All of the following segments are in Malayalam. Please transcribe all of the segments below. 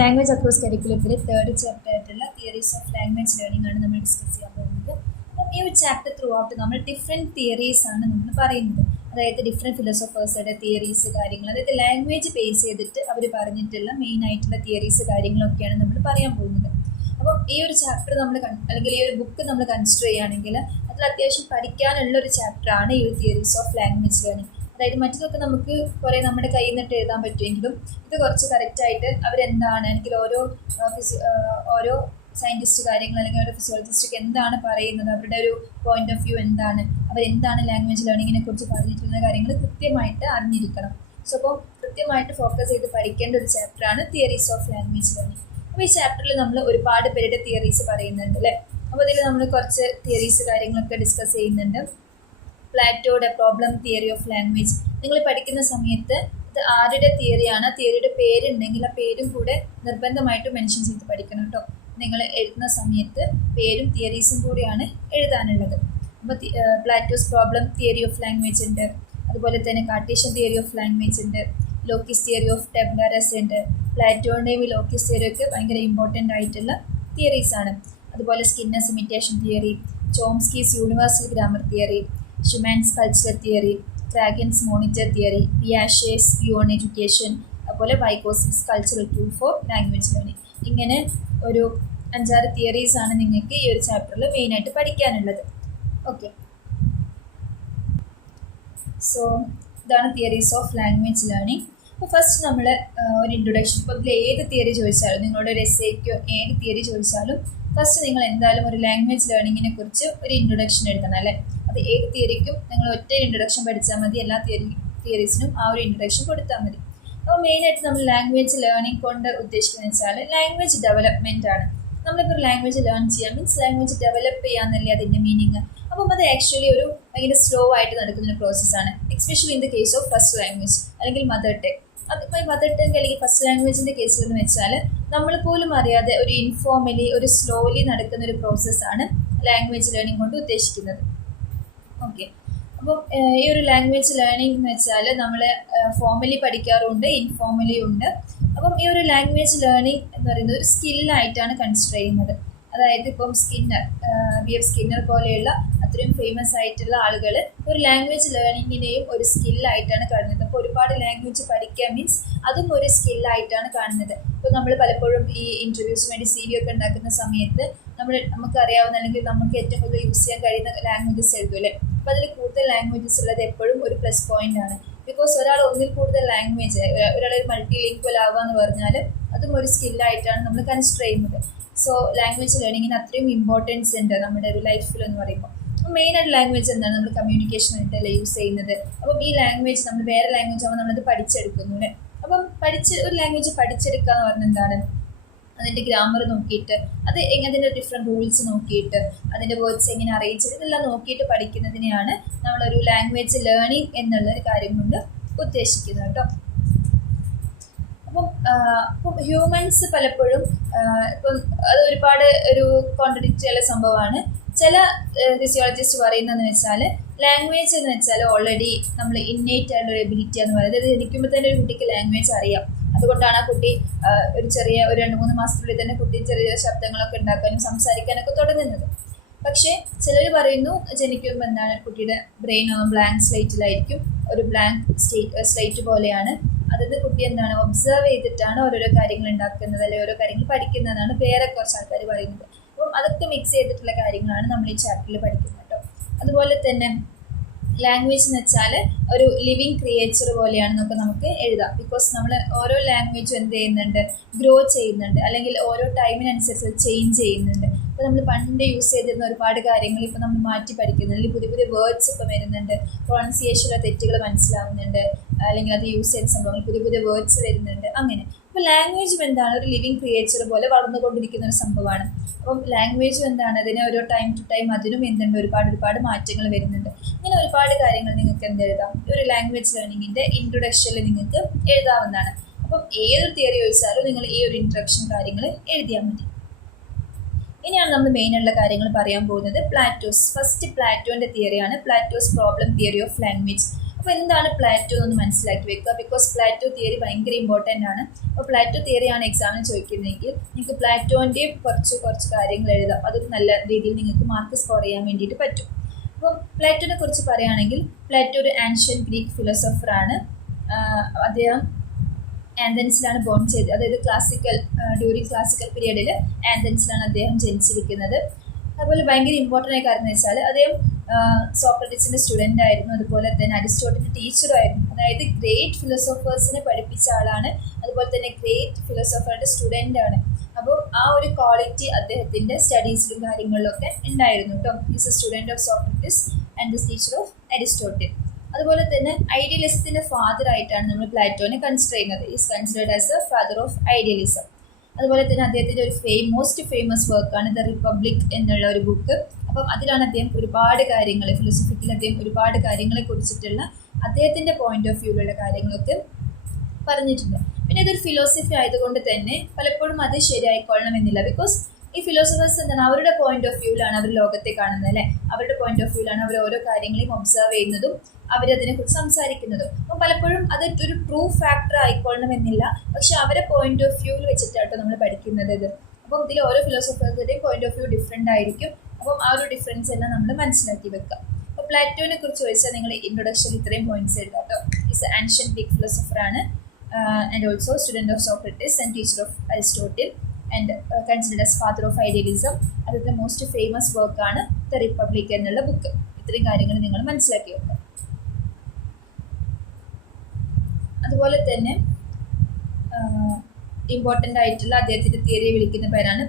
ലാംഗ്വേജ് അക്രോസ് കരിക്കുലത്തിലെ തേർഡ് ചാപ്റ്റർ ആയിട്ടുള്ള തിയറീസ് ഓഫ് ലാംഗ്വേജ് ലേണിംഗ് ആണ് നമ്മൾ ഡിസ്കസ് ചെയ്യാൻ പോകുന്നത്. അപ്പം ഈ ഒരു ചാപ്റ്റർ ത്രൂ ഔട്ട് നമ്മൾ ഡിഫറെൻറ്റ് തിയറീസ് ആണ് നമ്മൾ പറയുന്നത്. അതായത് ഡിഫറെൻറ്റ് ഫിലോസോഫേഴ്സുടെ തിയറീസ് കാര്യങ്ങൾ, അതായത് ലാംഗ്വേജ് ബേസ് ചെയ്തിട്ട് അവർ പറഞ്ഞിട്ടുള്ള മെയിൻ ആയിട്ടുള്ള തിയറീസ് കാര്യങ്ങളൊക്കെയാണ് നമ്മൾ പറയാൻ പോകുന്നത്. അപ്പം ഈ ഒരു ചാപ്റ്റർ നമ്മൾ അല്ലെങ്കിൽ ഈ ഒരു ബുക്ക് നമ്മൾ കൺസിഡർ ചെയ്യുകയാണെങ്കിൽ അതിൽ അത്യാവശ്യം പഠിക്കാനുള്ള ഒരു ചാപ്റ്ററാണ് ഈ ഒരു തിയറീസ് ഓഫ് ലാംഗ്വേജ് ലേണിംഗ്. അതായത് മറ്റതൊക്കെ നമുക്ക് കുറേ നമ്മുടെ കയ്യിൽ നിന്നിട്ട് എഴുതാൻ പറ്റുമെങ്കിലും ഇത് കുറച്ച് കറക്റ്റായിട്ട് അവരെന്താണ്, അല്ലെങ്കിൽ ഓരോ സയൻറ്റിസ്റ്റ് കാര്യങ്ങൾ അല്ലെങ്കിൽ ഓരോ ഫിസിയോളജിസ്റ്റൊക്കെ എന്താണ് പറയുന്നത്, അവരുടെ ഒരു പോയിന്റ് ഓഫ് വ്യൂ എന്താണ്, അവരെന്താണ് ലാംഗ്വേജ് ലേണിങ്ങിനെ കുറിച്ച് പറഞ്ഞിട്ടുള്ള കാര്യങ്ങൾ കൃത്യമായിട്ട് അറിഞ്ഞിരിക്കണം. സോ അപ്പോൾ കൃത്യമായിട്ട് ഫോക്കസ് ചെയ്ത് പഠിക്കേണ്ട ഒരു ചാപ്റ്ററാണ് തിയറീസ് ഓഫ് ലാംഗ്വേജ് ലേണിംഗ്. അപ്പോൾ ഈ ചാപ്റ്ററിൽ നമ്മൾ ഒരുപാട് പേരുടെ തിയറീസ് പറയുന്നുണ്ട് അല്ലേ. അപ്പോൾ ഇതിൽ നമ്മൾ കുറച്ച് തിയറീസ് കാര്യങ്ങളൊക്കെ ഡിസ്കസ് ചെയ്യുന്നുണ്ട്. പ്ലാറ്റോയുടെ പ്രോബ്ലം തിയറി ഓഫ് ലാംഗ്വേജ് നിങ്ങൾ പഠിക്കുന്ന സമയത്ത് ഇത് ആരുടെ തിയറിയാണ്, ആ തിയറിയുടെ പേരുണ്ടെങ്കിൽ ആ പേരും കൂടെ നിർബന്ധമായിട്ടും മെൻഷൻ ചെയ്ത് പഠിക്കണം കേട്ടോ. നിങ്ങൾ എഴുതുന്ന സമയത്ത് പേരും തിയറീസും കൂടിയാണ് എഴുതാനുള്ളത്. അപ്പോൾ Plato's problem theory of language ഉണ്ട്, അതുപോലെ തന്നെ കാർട്ടീഷ്യൻ തിയറി ഓഫ് ലാംഗ്വേജ് ഉണ്ട്, ലോക്കിസ് തിയറി ഓഫ് ടെബ്ലറസ് ഉണ്ട്. പ്ലാറ്റോയുടെയും ലോക്കിസ് തിയറിയൊക്കെ ഭയങ്കര ഇമ്പോർട്ടൻ്റ് ആയിട്ടുള്ള തിയറീസാണ്. അതുപോലെ Skinner's imitation theory, Chomsky's universal grammar theory, Schumann's cultural theory, Krashen's monitor theory, Piaget's view on education, അതുപോലെ വൈക്കോസിസ് cultural tool for language learning. ഇങ്ങനെ ഒരു 5-6 തിയറീസാണ് നിങ്ങൾക്ക് ഈ ഒരു ചാപ്റ്ററിൽ മെയിനായിട്ട് പഠിക്കാനുള്ളത്. ഓക്കെ, സോ ഇതാണ് തിയറീസ് ഓഫ് ലാംഗ്വേജ് ലേണിംഗ്. അപ്പോൾ ഫസ്റ്റ് നമ്മൾ ഒരു ഇൻട്രൊഡക്ഷൻ, ഇപ്പോൾ ഇതിൽ ഏത് തിയറി ചോദിച്ചാലും, നിങ്ങളുടെ ഒരു എസ്സേക്കോ ഏത് തിയറി ചോദിച്ചാലും ഫസ്റ്റ് നിങ്ങൾ എന്തായാലും ഒരു ലാംഗ്വേജ് ലേണിങ്ങിനെ കുറിച്ച് ഒരു ഇൻട്രൊഡക്ഷൻ എഴുതണം അല്ലേ. അത് ഏത് തിയറിക്കും നിങ്ങൾ ഒറ്റ ഇൻട്രൊഡക്ഷൻ പഠിച്ചാൽ മതി, എല്ലാ തിയറീസിനും ആ ഒരു ഇൻട്രൊഡക്ഷൻ കൊടുത്താൽ മതി. അപ്പോൾ മെയിനായിട്ട് നമ്മൾ ലാംഗ്വേജ് ലേണിംഗ് കൊണ്ട് ഉദ്ദേശിക്കുന്നത് വെച്ചാൽ ലാംഗ്വേജ് ഡെവലപ്മെൻ്റ് ആണ്. നമ്മളിപ്പോൾ ഒരു ലാംഗ്വേജ് ലേൺ ചെയ്യാം മീൻസ് ലാംഗ്വേജ് ഡെവലപ്പ് ചെയ്യാന്നല്ലേ അതിൻ്റെ മീനിങ്. അപ്പം അത് ആക്ച്വലി ഒരു ഭയങ്കര സ്ലോ ആയിട്ട് നടക്കുന്ന പ്രോസസ്സാണ്, especially in the case of first language അല്ലെങ്കിൽ മദർ ടങ്. അതിപ്പോൾ ഈ മദർ ടങ് അല്ലെങ്കിൽ ഫസ്റ്റ് ലാംഗ്വേജിൻ്റെ കേസിൽ എന്ന് വെച്ചാൽ നമ്മൾ പോലും അറിയാതെ ഒരു ഇൻഫോർമലി ഒരു സ്ലോലി നടക്കുന്ന ഒരു പ്രോസസ്സാണ് ലാംഗ്വേജ് ലേണിംഗ് കൊണ്ട് ഉദ്ദേശിക്കുന്നത്. ഓക്കെ, അപ്പോൾ ഈ ഒരു ലാംഗ്വേജ് ലേണിംഗ് എന്ന് വെച്ചാൽ നമ്മൾ ഫോർമലി പഠിക്കാറുണ്ട്, ഇൻഫോർമലി ഉണ്ട്. അപ്പം ഈ ഒരു ലാംഗ്വേജ് ലേണിംഗ് എന്ന് പറയുന്നത് ഒരു സ്കില്ലായിട്ടാണ് കൺസിഡർ ചെയ്യുന്നത്. അതായത് ഇപ്പം സ്കിന്നർ പോലെയുള്ള അത്രയും ഫേമസ് ആയിട്ടുള്ള ആളുകൾ ഒരു ലാംഗ്വേജ് ലേണിങ്ങിനെയും ഒരു സ്കില്ലായിട്ടാണ് കാണുന്നത്. അപ്പോൾ ഒരുപാട് ലാംഗ്വേജ് പഠിക്കുക മീൻസ് അതും ഒരു സ്കില്ലായിട്ടാണ് കാണുന്നത്. ഇപ്പോൾ നമ്മൾ പലപ്പോഴും ഈ ഇൻ്റർവ്യൂസിന് വേണ്ടി CV ഒക്കെ ഉണ്ടാക്കുന്ന സമയത്ത് നമുക്കറിയാവുന്ന അല്ലെങ്കിൽ നമുക്ക് ഏറ്റവും കൂടുതൽ യൂസ് ചെയ്യാൻ കഴിയുന്ന ലാംഗ്വേജസ് എഴുതുമല്ലേ. അപ്പോൾ അതിൽ കൂടുതൽ ലാംഗ്വേജസ് ഉള്ളത് എപ്പോഴും ഒരു പ്ലസ് പോയിന്റ് ആണ്. ബിക്കോസ് ഒരാൾ ഒന്നിൽ കൂടുതൽ ലാംഗ്വേജ്, ഒരാൾ മൾട്ടി ലിംഗ്വൽ ആവുക എന്ന് പറഞ്ഞാൽ അതും ഒരു സ്കില്ലായിട്ടാണ് നമ്മൾ കൺസിഡർ ചെയ്യുന്നത്. സോ ലാംഗ്വേജ് ലേണിങ്ങിന് അത്രയും ഇമ്പോർട്ടൻസ് ഉണ്ട് നമ്മുടെ ഒരു ലൈഫിൽ എന്ന് പറയുമ്പോൾ. മെയിനായിട്ട് ലാംഗ്വേജ് എന്താണ്, നമ്മൾ കമ്മ്യൂണിക്കേഷൻ ആയിട്ടല്ലേ യൂസ് ചെയ്യുന്നത്. അപ്പം ഈ ലാംഗ്വേജ് നമ്മൾ വേറെ ലാംഗ്വേജ് ആകുമ്പോൾ നമ്മളത് പഠിച്ചെടുക്കുന്നു അല്ലേ. അപ്പം ഒരു ലാംഗ്വേജ് പഠിച്ചെടുക്കുക എന്ന് പറഞ്ഞാൽ എന്താണ്, അതിൻ്റെ ഗ്രാമർ നോക്കിയിട്ട് അതിൻ്റെ ഡിഫറെൻറ്റ് റൂൾസ് നോക്കിയിട്ട് അതിൻ്റെ വേർഡ്സ് എങ്ങനെ അറേഞ്ച് ചെയ്ത് ഇതെല്ലാം നോക്കിയിട്ട് പഠിക്കുന്നതിനെയാണ് നമ്മളൊരു ലാംഗ്വേജ് ലേണിംഗ് എന്നുള്ളൊരു കാര്യം കൊണ്ട് ഉദ്ദേശിക്കുന്നത് കേട്ടോ. അപ്പം ഹ്യൂമൻസ് പലപ്പോഴും ഇപ്പം അത് ഒരുപാട് ഒരു കോൺട്രഡിക്റ്റ് ഉള്ള സംഭവമാണ്. ചില ഫിസിയോളജിസ്റ്റ് പറയുന്നതെന്ന് വെച്ചാൽ ലാംഗ്വേജ് എന്ന് വെച്ചാൽ ഓൾറെഡി നമ്മൾ ഇന്നേറ്റ് ആയിട്ടുള്ള ഒരു എബിലിറ്റി എന്ന് പറയുന്നത്. അത് ജനിക്കുമ്പോൾ തന്നെ ഒരു കുട്ടിക്ക് ലാംഗ്വേജ് അറിയാം. അതുകൊണ്ടാണ് ആ കുട്ടി ഒരു 2-3 മാസത്തിനുള്ളിൽ തന്നെ കുട്ടി ചെറിയ ശബ്ദങ്ങളൊക്കെ ഉണ്ടാക്കാനും സംസാരിക്കാനൊക്കെ തുടങ്ങുന്നത്. പക്ഷേ ചിലർ പറയുന്നു ജനിക്കുമ്പോൾ എന്താണ് കുട്ടിയുടെ ബ്രെയിൻ ബ്ലാങ്ക് സ്ലേറ്റിലായിരിക്കും, ഒരു ബ്ലാങ്ക് സ്ലേറ്റ് പോലെയാണ്. അതിന് കുട്ടി എന്താണ് ഒബ്സർവ് ചെയ്തിട്ടാണ് ഓരോരോ കാര്യങ്ങൾ ഉണ്ടാക്കുന്നത് അല്ലെങ്കിൽ ഓരോ കാര്യങ്ങൾ പഠിക്കുന്നതെന്നാണ് വേറെ കുറച്ച് ആൾക്കാർ പറയുന്നത്. അപ്പം അതൊക്കെ മിക്സ് ചെയ്തിട്ടുള്ള കാര്യങ്ങളാണ് നമ്മൾ ഈ ചാപ്റ്ററിൽ പഠിക്കുന്നത് കേട്ടോ. അതുപോലെ തന്നെ ലാംഗ്വേജ് എന്ന് വെച്ചാൽ ഒരു ലിവിങ് ക്രിയേച്ചർ പോലെയാണെന്നൊക്കെ നമുക്ക് എഴുതാം. ബിക്കോസ് നമ്മൾ ഓരോ ലാംഗ്വേജും എന്ത് ചെയ്യുന്നുണ്ട്, ഗ്രോ ചെയ്യുന്നുണ്ട്, അല്ലെങ്കിൽ ഓരോ ടൈമിനനുസരിച്ച് ചേഞ്ച് ചെയ്യുന്നുണ്ട്. ഇപ്പോൾ നമ്മൾ പണ്ട് യൂസ് ചെയ്തിരുന്ന ഒരുപാട് കാര്യങ്ങൾ ഇപ്പോൾ നമ്മൾ മാറ്റി പഠിക്കുന്നുണ്ട്, അല്ലെങ്കിൽ പുതിയ പുതിയ വേർഡ്സ് ഇപ്പോൾ വരുന്നുണ്ട്, പ്രൊണൗൺസിയേഷനിലെ തെറ്റുകൾ മനസ്സിലാവുന്നുണ്ട്, അല്ലെങ്കിൽ അത് യൂസ് ചെയ്യുന്ന സംഭവങ്ങൾ പുതിയ പുതിയ വേർഡ്സ് വരുന്നുണ്ട്. അങ്ങനെ അപ്പോൾ ലാംഗ്വേജും എന്താണ് ഒരു ലിവിങ് ക്രിയേച്ചർ പോലെ വളർന്നുകൊണ്ടിരിക്കുന്ന ഒരു സംഭവമാണ്. അപ്പം ലാംഗ്വേജും എന്താണ് അതിന് ഓരോ ടൈം ടു ടൈം അതിനും എന്തുണ്ട് ഒരുപാട് മാറ്റങ്ങൾ വരുന്നുണ്ട്. ഇങ്ങനെ ഒരുപാട് കാര്യങ്ങൾ നിങ്ങൾക്ക് എന്തെഴുതാം ഒരു ലാംഗ്വേജ് ലേണിങ്ങിൻ്റെ ഇൻട്രൊഡക്ഷനിൽ നിങ്ങൾക്ക് എഴുതാവുന്നതാണ്. അപ്പം ഏതൊരു തിയറി ചോദിച്ചാലും നിങ്ങൾ ഈ ഒരു ഇൻട്രൊഡക്ഷൻ കാര്യങ്ങൾ എഴുതിയാൽ മതി. ഇനിയാണ് നമ്മൾ മെയിനുള്ള കാര്യങ്ങൾ പറയാൻ പോകുന്നത്. ഫസ്റ്റ് പ്ലാറ്റോൻ്റെ തിയറിയാണ് Plato's problem theory of language. അപ്പോൾ എന്താണ് പ്ലാറ്റോ എന്ന് മനസ്സിലാക്കി വെക്കുക. ബിക്കോസ് പ്ലാറ്റോ തിയറി ഭയങ്കര ഇമ്പോർട്ടൻ്റ് ആണ്. അപ്പോൾ പ്ലാറ്റോ തിയറിയാണ് എക്സാമിന് ചോദിക്കുന്നതെങ്കിൽ നിങ്ങൾക്ക് പ്ലാറ്റോൻ്റെയും കുറച്ച് കാര്യങ്ങൾ എഴുതാം. അത് നല്ല രീതിയിൽ നിങ്ങൾക്ക് മാർക്ക് സ്കോർ ചെയ്യാൻ വേണ്ടിയിട്ട് പറ്റും. അപ്പോൾ പ്ലാറ്റോനെ കുറിച്ച് പറയുകയാണെങ്കിൽ പ്ലാറ്റോ ഒരു ആൻഷ്യൻ ഗ്രീക്ക് ഫിലോസഫറാണ്. അദ്ദേഹം ആന്തൻസിലാണ് ബോൺ ചെയ്തത്. അതായത് ഡ്യൂറിങ് ക്ലാസിക്കൽ പീരീഡിൽ ആന്തൻസിലാണ് അദ്ദേഹം ജനിച്ചിരിക്കുന്നത്. അതുപോലെ ഭയങ്കര ഇമ്പോർട്ടൻ്റ് ആയ കാര്യം എന്ന് വെച്ചാൽ അദ്ദേഹം സോക്രട്ടീസിൻ്റെ സ്റ്റുഡൻ്റ് ആയിരുന്നു. അതുപോലെ തന്നെ അരിസ്റ്റോട്ടിൻ്റെ ടീച്ചറായിരുന്നു. അതായത് ഗ്രേറ്റ് ഫിലോസോഫേഴ്സിനെ പഠിപ്പിച്ച ആളാണ്. അതുപോലെ തന്നെ ഗ്രേറ്റ് ഫിലോസോഫറുടെ സ്റ്റുഡൻ്റ് ആണ്. അപ്പോൾ ആ ഒരു ക്വാളിറ്റി അദ്ദേഹത്തിൻ്റെ സ്റ്റഡീസിലും കാര്യങ്ങളിലൊക്കെ ഉണ്ടായിരുന്നു കേട്ടോ. Is A student of Socrates and the teacher of Aristotle. അതുപോലെ തന്നെ ഐഡിയലിസത്തിൻ്റെ ഫാദർ ആയിട്ടാണ് നമ്മൾ പ്ലാറ്റോനെ കൺസിഡർ ചെയ്യുന്നത്. Is considered as A father of idealism. അതുപോലെ തന്നെ അദ്ദേഹത്തിൻ്റെ ഒരു മോസ്റ്റ് ഫേമസ് വർക്കാണ് ദ റിപ്പബ്ലിക് എന്നുള്ള ഒരു ബുക്ക്. അപ്പം അതിലാണ് അദ്ദേഹം ഒരുപാട് കാര്യങ്ങൾ ഫിലോസഫിക്കൽ അദ്ദേഹം ഒരുപാട് കാര്യങ്ങളെ കുറിച്ചിട്ടുള്ള അദ്ദേഹത്തിൻ്റെ പോയിന്റ് ഓഫ് വ്യൂവിലുള്ള കാര്യങ്ങളൊക്കെ പറഞ്ഞിട്ടുണ്ട്. പിന്നെ ഇതൊരു ഫിലോസഫി ആയതുകൊണ്ട് തന്നെ പലപ്പോഴും അത് ശരിയായിക്കൊള്ളണമെന്നില്ല. ബിക്കോസ് ഈ ഫിലോസഫേഴ്സ് എന്താണ് അവരുടെ പോയിന്റ് ഓഫ് വ്യൂവിലാണ് അവർ ലോകത്തെ കാണുന്നത് അല്ലേ. അവരുടെ പോയിന്റ് ഓഫ് വ്യൂവിലാണ് അവർ ഓരോ കാര്യങ്ങളെയും ഒബ്സർവ് ചെയ്യുന്നതും അവരതിനെക്കുറിച്ച് സംസാരിക്കുന്നതും. അപ്പം പലപ്പോഴും അത് ഒരു ട്രൂ ഫാക്ടർ ആയിക്കൊള്ളണമെന്നില്ല. പക്ഷെ അവരെ പോയിന്റ് ഓഫ് വ്യൂവിൽ വെച്ചിട്ടാട്ടോ നമ്മൾ പഠിക്കുന്നത് ഇത്. അപ്പം ഇതിൽ ഓരോ ഫിലോസഫേഴ്സിൻ്റെയും പോയിന്റ് ഓഫ് വ്യൂ ഡിഫറെൻ്റ് ആയിരിക്കും. അപ്പം ആ ഒരു ഡിഫറൻസ് എല്ലാം നമ്മൾ മനസ്സിലാക്കി വെക്കാം. അപ്പോൾ പ്ലാറ്റോനെ കുറിച്ച് ചോദിച്ചാൽ നിങ്ങൾ ഇൻട്രൊഡക്ഷനിൽ ഇത്രയും പോയിന്റ്സ് എഴുതാം കേട്ടോ. ഈസ് ആൻഷ്യൻ ഗ്രീക്ക് ഫിലോസഫറാണ് and also student of Socrates and teacher of Aristotle and considered as father of idealism. അതിൻ്റെ മോസ്റ്റ് ഫേമസ് വർക്കാണ് ദ റിപ്പബ്ലിക് എന്നുള്ള ബുക്ക്. ഇത്രയും കാര്യങ്ങൾ നിങ്ങൾ മനസ്സിലാക്കി വെക്കാം. അതുപോലെ തന്നെ ഇമ്പോർട്ടൻ്റ് ആയിട്ടുള്ള അദ്ദേഹത്തിൻ്റെ തിയറിയെ വിളിക്കുന്ന പേരാണ്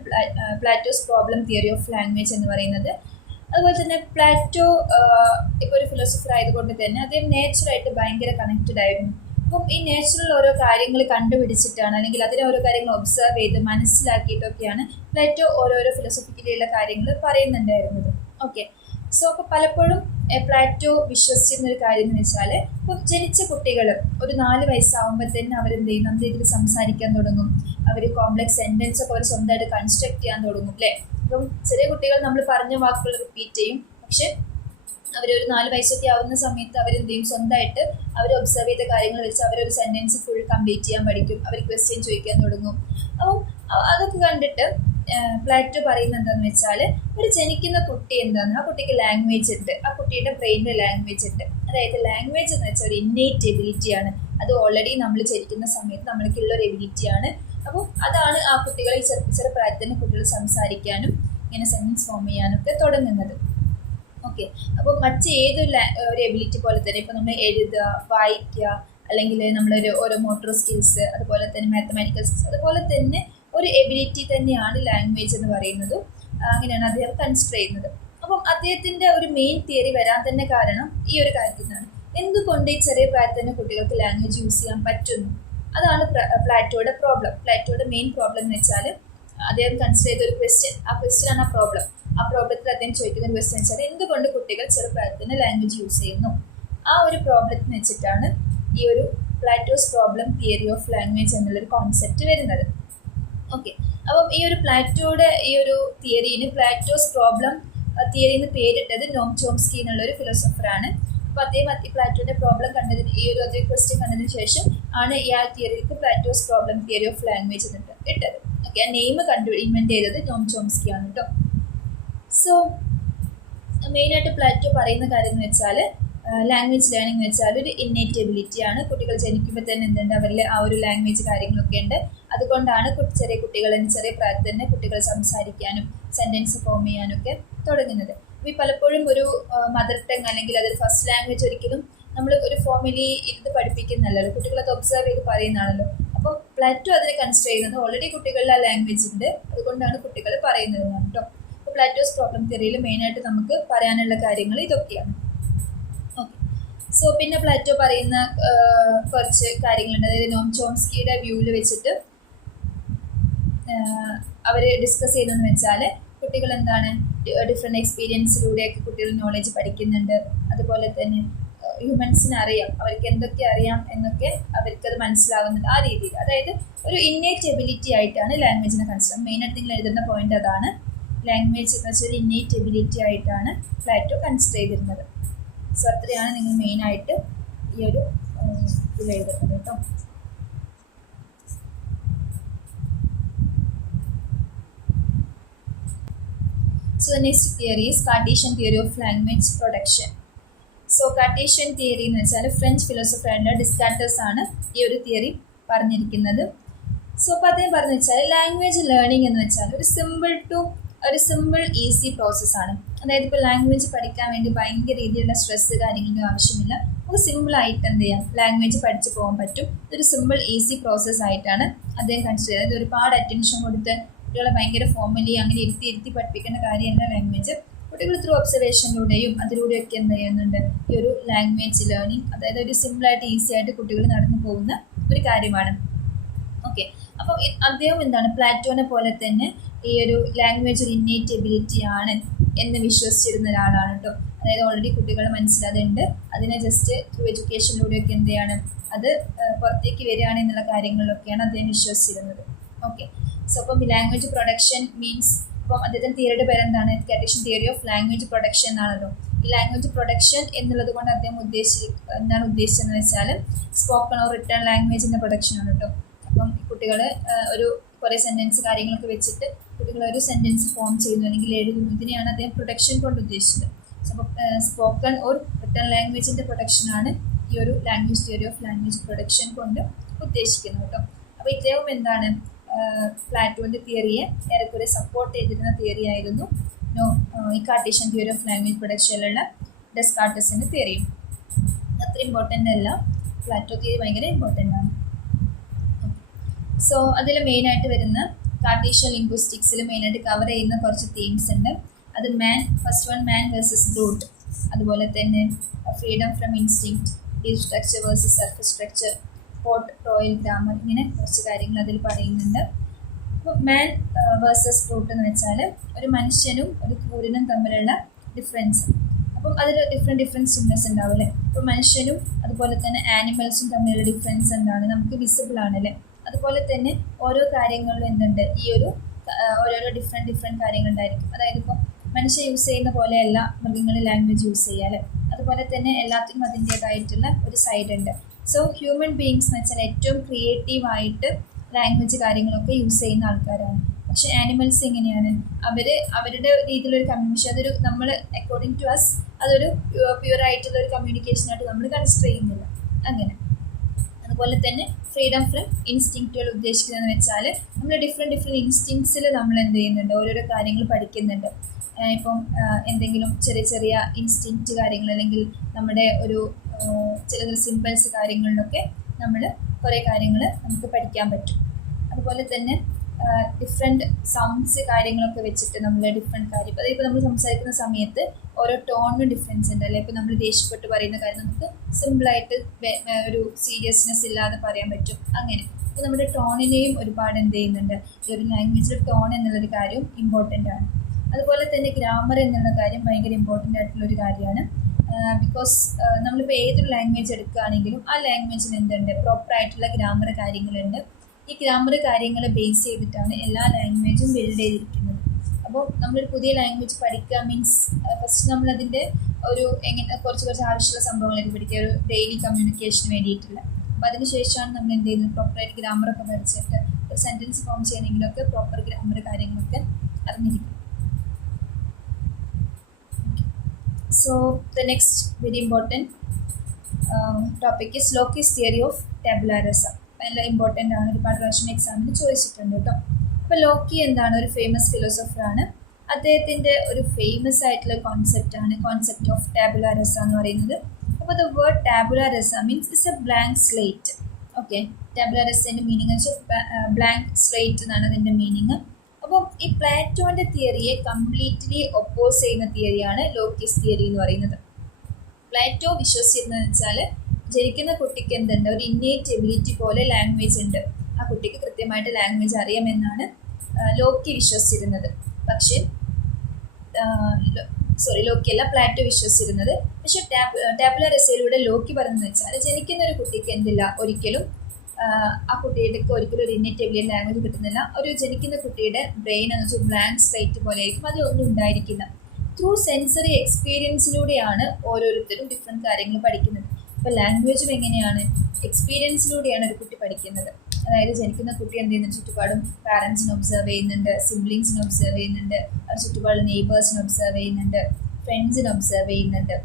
Plato's problem theory of language എന്ന് പറയുന്നത്. അതുപോലെ തന്നെ പ്ലാറ്റോ ഇപ്പോൾ ഒരു ഫിലോസഫർ ആയതുകൊണ്ട് തന്നെ അദ്ദേഹം നേച്ചറായിട്ട് ഭയങ്കര കണക്റ്റഡ് ആയിരുന്നു. അപ്പം ഈ നേച്ചുറൽ ഓരോ കാര്യങ്ങൾ കണ്ടുപിടിച്ചിട്ടാണ് അല്ലെങ്കിൽ അതിനെ ഓരോ കാര്യങ്ങൾ ഒബ്സർവ് ചെയ്ത് മനസ്സിലാക്കിയിട്ടൊക്കെയാണ് പ്ലാറ്റോ ഓരോരോ ഫിലോസഫിക്കലിയുള്ള കാര്യങ്ങൾ പറയുന്നുണ്ടായിരുന്നത്. ഓക്കെ, സോ അപ്പോൾ പലപ്പോഴും പ്ലാറ്റോ വിശ്വസിച്ചിരുന്ന ഒരു കാര്യം എന്ന് വെച്ചാൽ ഇപ്പം ജനിച്ച കുട്ടികൾ ഒരു 4 വയസ്സാകുമ്പോൾ തന്നെ അവരെന്ത് ചെയ്യും, നല്ല രീതിയിൽ സംസാരിക്കാൻ തുടങ്ങും. അവർ കോംപ്ലക്സ് സെൻറ്റൻസ് ഒക്കെ അവർ സ്വന്തമായിട്ട് കൺസ്ട്രക്ട് ചെയ്യാൻ തുടങ്ങും അല്ലേ. അപ്പം ചെറിയ കുട്ടികൾ നമ്മൾ പറഞ്ഞ വാക്കുകൾ റിപ്പീറ്റ് ചെയ്യും. പക്ഷെ അവരൊരു 4 വയസ്സൊക്കെ ആവുന്ന സമയത്ത് അവരെന്ത് ചെയ്യും, സ്വന്തമായിട്ട് അവർ ഒബ്സർവ് ചെയ്ത കാര്യങ്ങൾ വെച്ച് അവരൊരു സെൻറ്റൻസ് ഫുൾ കംപ്ലീറ്റ് ചെയ്യാൻ പഠിക്കും. അവർ ക്വസ്റ്റ്യൻ ചോദിക്കാൻ തുടങ്ങും. അപ്പം അതൊക്കെ കണ്ടിട്ട് പ്ലാറ്റോ പറയുന്നത് എന്താണെന്ന് വെച്ചാൽ ഒരു ജനിക്കുന്ന കുട്ടി എന്താണ്, ആ കുട്ടിക്ക് ലാംഗ്വേജ് ഉണ്ട്, ആ കുട്ടിയുടെ ബ്രെയിനിൽ ലാംഗ്വേജ് ഉണ്ട്. അതായത് ലാംഗ്വേജ് എന്ന് വെച്ചാൽ ഒരു ഇന്നേറ്റ് എബിലിറ്റിയാണ്. അത് ഓൾറെഡി നമ്മൾ ജനിക്കുന്ന സമയത്ത് നമ്മൾക്കുള്ള ഒരു എബിലിറ്റിയാണ്. അപ്പോൾ അതാണ് ആ കുട്ടികൾ ചെറുപ്രായത്തിൽ തന്നെ കുട്ടികൾ സംസാരിക്കാനും ഇങ്ങനെ സെൻറ്റൻസ് ഫോം ചെയ്യാനും ഒക്കെ തുടങ്ങുന്നത്. ഓക്കെ, അപ്പോൾ ഒരു എബിലിറ്റി പോലെ തന്നെ ഇപ്പോൾ നമ്മൾ എഴുതുക, വായിക്കുക, അല്ലെങ്കിൽ നമ്മളൊരു ഓരോ മോട്ടോർ സ്കിൽസ്, അതുപോലെ തന്നെ മാത്തമാറ്റിക്കൽ സ്കിൽസ്, അതുപോലെ തന്നെ ഒരു എബിലിറ്റി തന്നെയാണ് ലാംഗ്വേജ് എന്ന് പറയുന്നത്. അങ്ങനെയാണ് അദ്ദേഹം കൺസിഡർ ചെയ്യുന്നത്. അപ്പം അദ്ദേഹത്തിൻ്റെ ഒരു മെയിൻ തിയറി വരാൻ തന്നെ കാരണം ഈ ഒരു കാര്യത്തിൽ നിന്നാണ്. എന്തുകൊണ്ട് ഈ ചെറിയ പ്രായത്തിൽ തന്നെ കുട്ടികൾക്ക് ലാംഗ്വേജ് യൂസ് ചെയ്യാൻ പറ്റുന്നു? അതാണ് പ്ലാറ്റോയുടെ പ്രോബ്ലം. പ്ലാറ്റോയുടെ മെയിൻ പ്രോബ്ലം എന്ന് വെച്ചാൽ അദ്ദേഹം കൺസിഡർ ചെയ്ത ഒരു ക്വസ്റ്റ്യൻ, ആ ക്വസ്റ്റ്യനാണ് ആ പ്രോബ്ലം. ആ പ്രോബ്ലത്തിൽ അദ്ദേഹം ചോദിക്കുന്ന ഒരു ക്വസ്റ്റ്യൻ വെച്ചാൽ എന്തുകൊണ്ട് കുട്ടികൾ ചെറുപ്രായത്തിൽ തന്നെ ലാംഗ്വേജ് യൂസ് ചെയ്യുന്നു? ആ ഒരു പ്രോബ്ലത്തിന് വെച്ചിട്ടാണ് ഈ ഒരു Plato's problem theory of language എന്നുള്ളൊരു കോൺസെപ്റ്റ് വരുന്നത്. ഓക്കെ, അപ്പം ഈ ഒരു പ്ലാറ്റോയുടെ ഈ ഒരു തിയറിന് പ്ലാറ്റോസ് പ്രോബ്ലം തിയറി എന്ന് പേരിട്ടത് നോം ചോംസ്കി എന്നുള്ളൊരു ഫിലോസഫറാണ്. അപ്പോൾ അദ്ദേഹം പ്ലാറ്റോയുടെ പ്രോബ്ലം കണ്ടതിന് ഈ ഒരു അതേ ക്വസ്റ്റ്യൻ കണ്ടതിന് ശേഷം ആണ് ഈ ആ തിയറിക്ക് Plato's problem theory of language എന്നിട്ട് ഇട്ടത്. ഓക്കെ, ആ നെയിം ഇൻവെൻറ്റ് ചെയ്തത് നോം ചോംസ്കി ആണ് കേട്ടോ. സോ മെയിനായിട്ട് പ്ലാറ്റോ പറയുന്ന കാര്യം എന്ന് വെച്ചാൽ ലാംഗ്വേജ് ലേണിംഗ് എന്ന് വെച്ചാൽ ഒരു ഇന്നേറ്റ് എബിലിറ്റിയാണ്. കുട്ടികൾ ജനിക്കുമ്പോൾ തന്നെ എന്തുണ്ട്, അവരിൽ ആ ഒരു ലാംഗ്വേജ് കാര്യങ്ങളൊക്കെ ഉണ്ട്. അതുകൊണ്ടാണ് ചെറിയ കുട്ടികൾ ചെറിയ പ്രായത്തിൽ തന്നെ കുട്ടികൾ സംസാരിക്കാനും സെൻറ്റൻസ് ഫോം ചെയ്യാനൊക്കെ തുടങ്ങുന്നത്. ഈ പലപ്പോഴും ഒരു മദർ ടങ് അല്ലെങ്കിൽ അതൊരു ഫസ്റ്റ് ലാംഗ്വേജ് ഒരിക്കലും നമ്മൾ ഒരു ഫോമിലി ഇരുന്ന് പഠിപ്പിക്കുന്നല്ലോ, കുട്ടികളത് ഒബ്സർവ് ചെയ്ത് പറയുന്നതാണല്ലോ. അപ്പോൾ പ്ലാറ്റോ അതിനെ കൺസിഡർ ചെയ്യുന്നത് ഓൾറെഡി കുട്ടികളിൽ ആ ലാംഗ്വേജ് ഉണ്ട്, അതുകൊണ്ടാണ് കുട്ടികൾ പറയുന്നതെന്നാണ് കേട്ടോ. അപ്പോൾ പ്ലാറ്റോസ് പ്രോബ്ലം തിയറിയിൽ മെയിനായിട്ട് നമുക്ക് പറയാനുള്ള കാര്യങ്ങൾ ഇതൊക്കെയാണ്. ഓക്കെ, സോ പിന്നെ പ്ലാറ്റോ പറയുന്ന കുറച്ച് കാര്യങ്ങളുണ്ട്. അതായത് നോം ചോംസ്കിയുടെ വ്യൂവിൽ വെച്ചിട്ട് അവർ ഡിസ്കസ് ചെയ്യുന്നതെന്ന് വെച്ചാൽ കുട്ടികൾ എന്താണ് ഡിഫറെൻറ്റ് എക്സ്പീരിയൻസിലൂടെയൊക്കെ കുട്ടികൾ നോളേജ് പഠിക്കുന്നുണ്ട്. അതുപോലെ തന്നെ ഹ്യൂമൻസിന് അറിയാം, അവർക്ക് എന്തൊക്കെ അറിയാം എന്നൊക്കെ അവർക്കത് മനസ്സിലാവുന്നുണ്ട്. ആ രീതിയിൽ അതായത് ഒരു ഇന്നേറ്റ് എബിലിറ്റി ആയിട്ടാണ് ലാംഗ്വേജിനെ കൺസിഡർ. മെയിനായിട്ട് നിങ്ങൾ എഴുതുന്ന പോയിന്റ് അതാണ്. ലാംഗ്വേജ് എന്ന് വെച്ചാൽ ഒരു ഇന്നേറ്റ് എബിലിറ്റി ആയിട്ടാണ് പ്ലാറ്റോ കൺസിഡർ ചെയ്തിരുന്നത്. സോ അത്രയാണ് നിങ്ങൾ മെയിനായിട്ട് ഈ ഒരു ഇതിൽ എഴുതുന്നത് കേട്ടോ. So the next theory is Cartesian theory of language production. So Cartesian theory എന്ന് വെച്ചാൽ ഫ്രഞ്ച് ഫിലോസഫറായിട്ടുള്ള ഡിസ്കാർട്ടസ് ആണ് ഈ ഒരു തിയറി പറഞ്ഞിരിക്കുന്നത്. സോ അപ്പോൾ അദ്ദേഹം പറഞ്ഞു വെച്ചാൽ ലാംഗ്വേജ് ലേണിംഗ് എന്ന് വെച്ചാൽ ഒരു സിമ്പിൾ ഈസി പ്രോസസ്സാണ്. അതായത് ഇപ്പോൾ ലാംഗ്വേജ് പഠിക്കാൻ വേണ്ടി ഭയങ്കര രീതിയിലുള്ള സ്ട്രെസ് കാര്യങ്ങളൊന്നും ആവശ്യമില്ല. നമുക്ക് സിമ്പിളായിട്ട് എന്ത് ചെയ്യാം, ലാംഗ്വേജ് പഠിച്ചു പോകാൻ പറ്റും. ഇതൊരു സിമ്പിൾ ഈസി പ്രോസസ് ആയിട്ടാണ് അദ്ദേഹം കൺസിഡർ ചെയ്തത്. ഒരുപാട് അറ്റൻഷൻ കൊടുത്ത് കുട്ടികളെ ഭയങ്കര ഫോർമലി അങ്ങനെ ഇരുത്തി പഠിപ്പിക്കേണ്ട കാര്യമല്ല ലാംഗ്വേജ്. കുട്ടികൾ ത്രൂ ഒബ്സർവേഷനിലൂടെയും അതിലൂടെയൊക്കെ എന്ത് ചെയ്യുന്നുണ്ട്, ഈ ഒരു ലാംഗ്വേജ് ലേണിംഗ് അതായത് ഒരു സിമ്പിളായിട്ട് ഈസി ആയിട്ട് കുട്ടികൾ നടന്നു പോകുന്ന ഒരു കാര്യമാണ്. ഓക്കെ, അപ്പോൾ അദ്ദേഹം എന്താണ്, പ്ലാറ്റോനെ പോലെ തന്നെ ഈ ഒരു ലാംഗ്വേജ് ഒരു ഇന്നേറ്റ് എബിലിറ്റി ആണ് എന്ന് വിശ്വസിച്ചിരുന്ന ഒരാളാണ് കേട്ടോ. അതായത് ഓൾറെഡി കുട്ടികൾ മനസ്സിലാകുന്നുണ്ട്, അതിനെ ജസ്റ്റ് ത്രൂ എഡ്യൂക്കേഷനിലൂടെയൊക്കെ എന്ത് ചെയ്യാണ്, അത് പുറത്തേക്ക് വരികയാണ് എന്നുള്ള കാര്യങ്ങളിലൊക്കെയാണ് അദ്ദേഹം വിശ്വസിച്ചിരുന്നത്. ഓക്കെ, സോ അപ്പം ലാംഗ്വേജ് പ്രൊഡക്ഷൻ മീൻസ്, അപ്പം അദ്ദേഹത്തിൻ്റെ തിയറിയുടെ പേരെന്താണ്, Cartesian theory of language production എന്നാണല്ലോ. ഈ ലാംഗ്വേജ് പ്രൊഡക്ഷൻ എന്നുള്ളത് കൊണ്ട് അദ്ദേഹം എന്താണ് ഉദ്ദേശിച്ചതെന്ന് വെച്ചാൽ സ്പോക്കൺ ഓർ റിട്ടേൺ ലാംഗ്വേജിൻ്റെ പ്രൊഡക്ഷൻ ആണ് കേട്ടോ. അപ്പം കുട്ടികൾ ഒരു കുറേ സെൻറ്റൻസ് കാര്യങ്ങളൊക്കെ വെച്ചിട്ട് കുട്ടികൾ ഒരു സെൻറ്റൻസ് ഫോം ചെയ്യുന്നു അല്ലെങ്കിൽ എഴുതുന്നു, ഇതിനെയാണ് അദ്ദേഹം പ്രൊഡക്ഷൻ കൊണ്ട് ഉദ്ദേശിച്ചത്. അപ്പോൾ സ്പോക്കൺ ഓർ റിട്ടേൺ ലാംഗ്വേജിൻ്റെ പ്രൊഡക്ഷനാണ് ഈ ഒരു language theory of language production കൊണ്ട് ഉദ്ദേശിക്കുന്നത് കേട്ടോ. അപ്പോൾ ഇദ്ദേഹം എന്താണ്, പ്ലാറ്റോൻ്റെ തിയറിയെ ഏറെക്കുറെ സപ്പോർട്ട് ചെയ്തിരുന്ന തിയറി ആയിരുന്നു ഈ കാർട്ടീഷ്യൻ തിയറി ഓഫ് ലാംഗ്വേജ് പ്രൊഡക്ഷനിലുള്ള ഡെസ്കാർട്ടസിൻ്റെ തിയറിയും. അത്ര ഇമ്പോർട്ടൻ്റ് അല്ല, പ്ലാറ്റോ തിയറി ഭയങ്കര ഇമ്പോർട്ടൻ്റ് ആണ്. സോ അതിൽ മെയിനായിട്ട് വരുന്ന കാർട്ടീഷ്യൻ ലിംഗ്വിസ്റ്റിക്സിൽ മെയിനായിട്ട് കവർ ചെയ്യുന്ന കുറച്ച് തീംസ് ഉണ്ട്. അത് first one man versus brute, അതുപോലെ തന്നെ freedom from instinct, deep structure versus surface structure, pot royal grammar, ഇങ്ങനെ കുറച്ച് കാര്യങ്ങൾ അതിൽ പറയുന്നുണ്ട്. അപ്പോൾ മാൻ വേഴ്സസ് ബ്രൂട്ട് എന്ന് വെച്ചാൽ ഒരു മനുഷ്യനും ഒരു ക്രൂരനും തമ്മിലുള്ള ഡിഫറൻസ്. അപ്പം അതിൽ ഡിഫറെൻറ്റ് സിഗ്നൽസ് ഉണ്ടാവും അല്ലേ. അപ്പോൾ മനുഷ്യനും അതുപോലെ തന്നെ ആനിമൽസും തമ്മിലുള്ള ഡിഫറൻസ് എന്താണ്, നമുക്ക് വിസിബിൾ ആണല്ലേ. അതുപോലെ തന്നെ ഓരോ കാര്യങ്ങളിലും എന്തുണ്ട്, ഈ ഒരു ഓരോരോ ഡിഫറെൻറ്റ് കാര്യങ്ങളുണ്ടായിരിക്കും. അതായത് ഇപ്പോൾ മനുഷ്യൻ യൂസ് ചെയ്യുന്ന പോലെയല്ല മൃഗങ്ങൾ ലാംഗ്വേജ് യൂസ് ചെയ്യുക അല്ലേ. അതുപോലെ തന്നെ എല്ലാത്തിനും അതിൻ്റേതായിട്ടുള്ള ഒരു സൈഡ് ഉണ്ട്. സോ ഹ്യൂമൻ ബീയിങ്സ് എന്ന് വെച്ചാൽ ഏറ്റവും ക്രിയേറ്റീവായിട്ട് ലാംഗ്വേജ് കാര്യങ്ങളൊക്കെ യൂസ് ചെയ്യുന്ന ആൾക്കാരാണ്. പക്ഷേ ആനിമൽസ് എങ്ങനെയാണ്, അവരുടെ രീതിയിലൊരു കമ്മ്യൂണിക്കേഷൻ, അതൊരു നമ്മൾ അക്കോർഡിംഗ് ടു അസ് അതൊരു പ്യുവറായിട്ടുള്ള ഒരു കമ്മ്യൂണിക്കേഷനായിട്ട് നമ്മൾ കൺസിഡർ ചെയ്യുന്നില്ല അങ്ങനെ. അതുപോലെ തന്നെ ഫ്രീഡം ഫ്രം ഇൻസ്റ്റിങ്ക്റ്റുകൾ ഉദ്ദേശിക്കുന്നതെന്ന് വെച്ചാൽ നമ്മൾ ഡിഫറെൻറ്റ് ഇൻസ്റ്റിങ്ക്ട്സിൽ നമ്മൾ എന്ത് ചെയ്യുന്നുണ്ട്, ഓരോരോ കാര്യങ്ങൾ പഠിക്കുന്നുണ്ട്. ഇപ്പം എന്തെങ്കിലും ചെറിയ ഇൻസ്റ്റിങ്ക്റ്റ് കാര്യങ്ങൾ അല്ലെങ്കിൽ നമ്മുടെ ഒരു ചില സിമ്പിൾസ് കാര്യങ്ങളിലൊക്കെ നമ്മൾ കുറേ കാര്യങ്ങൾ നമുക്ക് പഠിക്കാൻ പറ്റും. അതുപോലെ തന്നെ ഡിഫറെൻറ്റ് സൗണ്ട്സ് കാര്യങ്ങളൊക്കെ വെച്ചിട്ട് നമ്മൾ ഡിഫറെൻറ്റ് കാര്യം, അതായത് ഇപ്പോൾ നമ്മൾ സംസാരിക്കുന്ന സമയത്ത് ഓരോ ടോണിനും ഡിഫറൻസ് ഉണ്ട് അല്ലേ. ഇപ്പോൾ നമ്മൾ ദേഷ്യപ്പെട്ട് പറയുന്ന കാര്യം നമുക്ക് സിമ്പിളായിട്ട് ഒരു സീരിയസ്നെസ് ഇല്ലാതെ പറയാൻ പറ്റും അങ്ങനെ. അപ്പോൾ നമ്മുടെ ടോണിനെയും ഒരുപാട് എന്ത് ചെയ്യുന്നുണ്ട്, ഈ ഒരു ലാംഗ്വേജിൽ ടോൺ എന്നുള്ളൊരു കാര്യം ഇമ്പോർട്ടൻ്റ് ആണ്. അതുപോലെ തന്നെ ഗ്രാമർ എന്നുള്ള കാര്യം ഭയങ്കര ഇമ്പോർട്ടൻ്റ് ആയിട്ടുള്ളൊരു കാര്യമാണ്. ബിക്കോസ് നമ്മളിപ്പോൾ ഏതൊരു ലാംഗ്വേജ് എടുക്കുകയാണെങ്കിലും ആ ലാംഗ്വേജിന് എന്തുണ്ട്, പ്രോപ്പറായിട്ടുള്ള ഗ്രാമർ കാര്യങ്ങളുണ്ട്. ഈ ഗ്രാമർ കാര്യങ്ങൾ ബേസ് ചെയ്തിട്ടാണ് എല്ലാ ലാംഗ്വേജും ബിൽഡ് ചെയ്തിരിക്കുന്നത്. അപ്പോൾ നമ്മളൊരു പുതിയ ലാംഗ്വേജ് പഠിക്കുക മീൻസ് ഫസ്റ്റ് നമ്മളതിൻ്റെ ഒരു കുറച്ച് ആവശ്യമുള്ള സംഭവങ്ങളൊക്കെ പഠിക്കുക, ഒരു ഡെയിലി കമ്മ്യൂണിക്കേഷന് വേണ്ടിയിട്ടുള്ള. അപ്പോൾ അതിന് ശേഷമാണ് നമ്മൾ എന്ത് ചെയ്യുന്നത്, പ്രോപ്പറായിട്ട് ഗ്രാമറൊക്കെ പഠിച്ചിട്ട് ഒരു സെൻറ്റൻസ് ഫോം ചെയ്യണമെങ്കിലൊക്കെ പ്രോപ്പർ ഗ്രാമർ കാര്യങ്ങളൊക്കെ അറിഞ്ഞിരിക്കും. So the next very important topic is Loki's theory of tabula rasa. എല്ലാം ഇമ്പോർട്ടൻ്റ് ആണ്, ഒരുപാട് പ്രാവശ്യം എക്സാമിന് ചോദിച്ചിട്ടുണ്ട് കേട്ടോ. അപ്പോൾ ലോക്കി എന്താണ്, ഒരു ഫേമസ് ഫിലോസഫറാണ്. അദ്ദേഹത്തിൻ്റെ ഒരു ഫേമസ് ആയിട്ടുള്ള കോൺസെപ്റ്റ് ഓഫ് ടാബുല റസ എന്ന് പറയുന്നത്. അപ്പോൾ the word tabula rasa means it's a blank slate. Okay, tabula റസേൻ്റെ മീനിങ് എന്ന് വെച്ചാൽ ബ്ലാങ്ക് സ്ലേറ്റ് എന്നാണ് അതിൻ്റെ മീനിങ്. അപ്പം ഈ പ്ലാറ്റോൻ്റെ തിയറിയെ കംപ്ലീറ്റ്ലി ഒപ്പോസ് ചെയ്യുന്ന തിയറിയാണ് ലോക്കീസ് തിയറി എന്ന് പറയുന്നത്. പ്ലാറ്റോ വിശ്വസിച്ചിരുന്നതെന്ന് വെച്ചാൽ ജനിക്കുന്ന കുട്ടിക്ക് എന്തുണ്ട്, ഒരു ഇന്നേറ്റ് എബിലിറ്റി പോലെ ലാംഗ്വേജ് ഉണ്ട്, ആ കുട്ടിക്ക് കൃത്യമായിട്ട് ലാംഗ്വേജ് അറിയാമെന്നാണ് ലോക്കി വിശ്വസിച്ചിരുന്നത്. പക്ഷേ ലോക്കിയല്ല, പ്ലാറ്റോ വിശ്വസിച്ചിരുന്നത്. പക്ഷേ ടാബുല റസയിലൂടെ ലോക്കി പറയുന്നത് വെച്ചാൽ ജനിക്കുന്ന ഒരു കുട്ടിക്ക് എന്തില്ല, ഒരിക്കലും ആ കുട്ടിയുടെ ഒരിക്കലും ഒരു ഇന്നേറ്റ് എബിലിറ്റി ലാംഗ്വേജ് കിട്ടുന്നില്ല. ഒരു ജനിക്കുന്ന കുട്ടിയുടെ ബ്രെയിൻ എന്ന് വെച്ചാൽ ബ്ലാങ്ക് സ്ലേറ്റ് പോലെ ആയിരിക്കും, അതിലൊന്നും ഉണ്ടായിരിക്കില്ല. ത്രൂ സെൻസറി എക്സ്പീരിയൻസിലൂടെയാണ് ഓരോരുത്തരും ഡിഫറെൻറ്റ് കാര്യങ്ങൾ പഠിക്കുന്നത്. അപ്പോൾ ലാംഗ്വേജും എങ്ങനെയാണ്, എക്സ്പീരിയൻസിലൂടെയാണ് ഒരു കുട്ടി പഠിക്കുന്നത്. അതായത് ജനിക്കുന്ന കുട്ടി എന്ത് ചെയ്യുന്നു, ചുറ്റുപാടും പാരൻസിനെ ഒബ്സർവ് ചെയ്യുന്നുണ്ട്, സിബ്ലിങ്സിനെ ഒബ്സർവ് ചെയ്യുന്നുണ്ട്, ചുറ്റുപാട് നെയ്ബേഴ്സിനെ ഒബ്സർവ് ചെയ്യുന്നുണ്ട്, ഫ്രണ്ട്സിനെ ഒബ്സർവ് ചെയ്യുന്നുണ്ട്.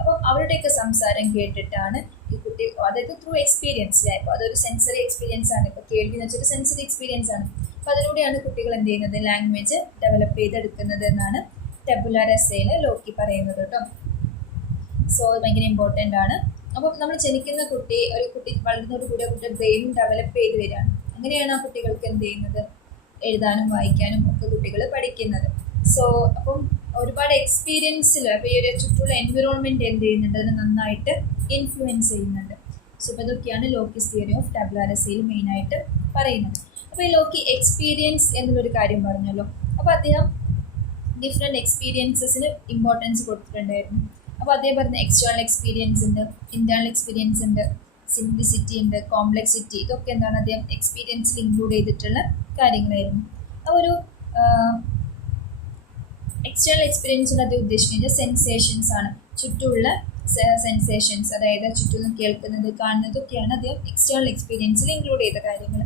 അപ്പം അവരുടെയൊക്കെ സംസാരം കേട്ടിട്ടാണ് ഈ കുട്ടി, അതായത് ത്രൂ എക്സ്പീരിയൻസ്. അപ്പോൾ അതൊരു സെൻസറി എക്സ്പീരിയൻസ് ആണ്. ഇപ്പോൾ കേൾവി എന്ന് വെച്ചൊരു സെൻസറി എക്സ്പീരിയൻസ് ആണ്. അപ്പോൾ അതിലൂടെയാണ് കുട്ടികൾ എന്ത് ചെയ്യുന്നത്, ലാംഗ്വേജ് ഡെവലപ്പ് ചെയ്തെടുക്കുന്നത് എന്നാണ് ടാബുലാ റസയിൽ ലോക്കി പറയുന്നത് കേട്ടോ. സോ അത് ഭയങ്കര ഇമ്പോർട്ടൻ്റ് ആണ്. അപ്പം നമ്മൾ ജനിക്കുന്ന കുട്ടി, ഒരു കുട്ടി വളരുന്നതോടുകൂടി കുട്ടിയുടെ ബ്രെയിനും ഡെവലപ്പ് ചെയ്ത് വരികയാണ്. അങ്ങനെയാണ് ആ കുട്ടികൾക്ക് എന്ത് ചെയ്യുന്നത്, എഴുതാനും വായിക്കാനും ഒക്കെ കുട്ടികൾ പഠിക്കുന്നത്. സോ അപ്പം ഒരുപാട് എക്സ്പീരിയൻസിൽ അപ്പോൾ ഈ ഒരു ചുറ്റുള്ള എൻവിറോൺമെൻറ്റ് എന്ത് ചെയ്യുന്നുണ്ട്, അതിനെ നന്നായിട്ട് ഇൻഫ്ലുവൻസ് ചെയ്യുന്നുണ്ട്. സോ അപ്പോൾ ഇതൊക്കെയാണ് ലോക്കീസ് തിയറി ഓഫ് ടാബുലാ റസയിൽ മെയിനായിട്ട് പറയുന്നത്. അപ്പോൾ ഈ ലോക്കി എക്സ്പീരിയൻസ് എന്നുള്ളൊരു കാര്യം പറഞ്ഞല്ലോ. അപ്പോൾ അദ്ദേഹം ഡിഫറെൻറ്റ് എക്സ്പീരിയൻസസിന് ഇമ്പോർട്ടൻസ് കൊടുത്തിട്ടുണ്ടായിരുന്നു. അപ്പോൾ അതേ പറഞ്ഞ എക്സ്റ്റേണൽ എക്സ്പീരിയൻസ് ഉണ്ട്, ഇൻറ്റേർണൽ എക്സ്പീരിയൻസ് ഉണ്ട്, സിംപ്ലിസിറ്റി ഉണ്ട്, കോംപ്ലക്സിറ്റി, ഇതൊക്കെ എന്താണ് അദ്ദേഹം എക്സ്പീരിയൻസിൽ ഇൻക്ലൂഡ് ചെയ്തിട്ടുള്ള കാര്യങ്ങളായിരുന്നു. അപ്പോൾ ഒരു എക്സ്റ്റേണൽ എക്സ്പീരിയൻസ് കൊണ്ട് അദ്ദേഹം ഉദ്ദേശിക്കുന്നത് സെൻസേഷൻസ് ആണ്, ചുറ്റുമുള്ള സെൻസേഷൻസ്, അതായത് ചുറ്റും കേൾക്കുന്നത് കാണുന്നതൊക്കെയാണ് അദ്ദേഹം എക്സ്റ്റേണൽ എക്സ്പീരിയൻസിൽ ഇൻക്ലൂഡ് ചെയ്ത കാര്യങ്ങൾ.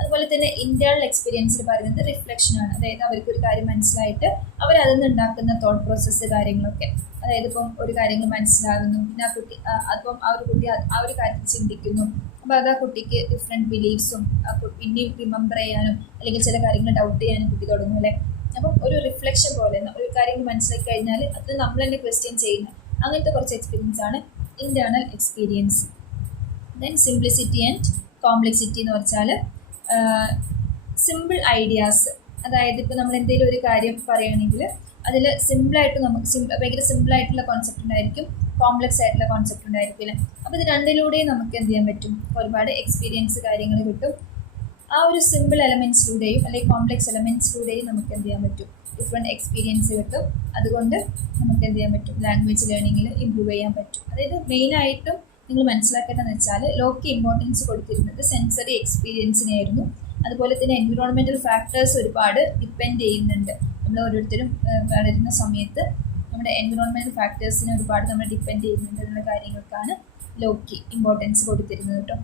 അതുപോലെ തന്നെ ഇൻറ്റേർണൽ എക്സ്പീരിയൻസിൽ പറയുന്നത് റിഫ്ലക്ഷനാണ്, അതായത് അവർക്കൊരു കാര്യം മനസ്സിലായിട്ട് അവരതിൽ നിന്ന് ഉണ്ടാക്കുന്ന തോട്ട് പ്രോസസ്സ് കാര്യങ്ങളൊക്കെ, അതായത് ഇപ്പം ഒരു കാര്യങ്ങൾ മനസ്സിലാകുന്നു, പിന്നെ ആ കുട്ടി അപ്പം ആ ഒരു കുട്ടി ആ ഒരു കാര്യത്തിൽ ചിന്തിക്കുന്നു. അപ്പോൾ അത് ആ കുട്ടിക്ക് ഡിഫറെൻറ്റ് ബിലീഫ്സും പിന്നെയും റിമെമ്പർ ചെയ്യാനും അല്ലെങ്കിൽ ചില കാര്യങ്ങൾ ഡൗട്ട് ചെയ്യാനും കുട്ടി തുടങ്ങും അല്ലേ. അപ്പം ഒരു റിഫ്ലക്ഷൻ പോലെ ഒരു കാര്യങ്ങൾ മനസ്സിലാക്കി കഴിഞ്ഞാൽ അത് നമ്മൾ തന്നെ ക്വസ്റ്റ്യൻ ചെയ്യുന്ന അങ്ങനത്തെ കുറച്ച് എക്സ്പീരിയൻസ് ആണ് internal experience. Then simplicity and complexity എന്ന് വെച്ചാൽ സിമ്പിൾ ഐഡിയാസ്, അതായത് ഇപ്പോൾ നമ്മൾ എന്തെങ്കിലും ഒരു കാര്യം പറയുകയാണെങ്കിൽ അതിൽ സിമ്പിളായിട്ട് നമുക്ക് ഭയങ്കര സിമ്പിളായിട്ടുള്ള കോൺസെപ്റ്റ് ഉണ്ടായിരിക്കും, കോംപ്ലക്സ് ആയിട്ടുള്ള കോൺസെപ്റ്റ് ഉണ്ടായിരിക്കില്ല. അപ്പോൾ ഇത് രണ്ടിലൂടെയും നമുക്ക് എന്ത് ചെയ്യാൻ പറ്റും, ഒരുപാട് എക്സ്പീരിയൻസ് കാര്യങ്ങൾ കിട്ടും. ആ ഒരു സിമ്പിൾ എലമെൻറ്റ്സിലൂടെയും അല്ലെങ്കിൽ കോംപ്ലക്സ് എലമെൻറ്റ്സിലൂടെയും നമുക്ക് എന്ത് ചെയ്യാൻ പറ്റും, ഡിഫറെൻറ്റ് എക്സ്പീരിയൻസ് കിട്ടും. അതുകൊണ്ട് നമുക്ക് എന്ത് ചെയ്യാൻ പറ്റും, ലാംഗ്വേജ് ലേണിങ്ങിൽ ഇമ്പ്രൂവ് ചെയ്യാൻ പറ്റും. അതായത് മെയിനായിട്ടും നിങ്ങൾ മനസ്സിലാക്കേണ്ടതെന്ന് വെച്ചാൽ ലോക്കി ഇമ്പോർട്ടൻസ് കൊടുത്തിരുന്നത് സെൻസറി എക്സ്പീരിയൻസിനായിരുന്നു. അതുപോലെ തന്നെ എൻവിറോൺമെൻറ്റൽ ഫാക്ടേഴ്സ് ഒരുപാട് ഡിപ്പെൻഡ് ചെയ്യുന്നുണ്ട്. നമ്മൾ ഓരോരുത്തരും വളരുന്ന സമയത്ത് നമ്മുടെ എൻവിറോൺമെൻറ്റൽ ഫാക്ടേഴ്സിനെ ഒരുപാട് നമ്മൾ ഡിപ്പെൻഡ് ചെയ്യുന്നുണ്ട് എന്നുള്ള കാര്യങ്ങൾക്കാണ് ലോക്കി ഇമ്പോർട്ടൻസ് കൊടുത്തിരുന്നത് കേട്ടോ.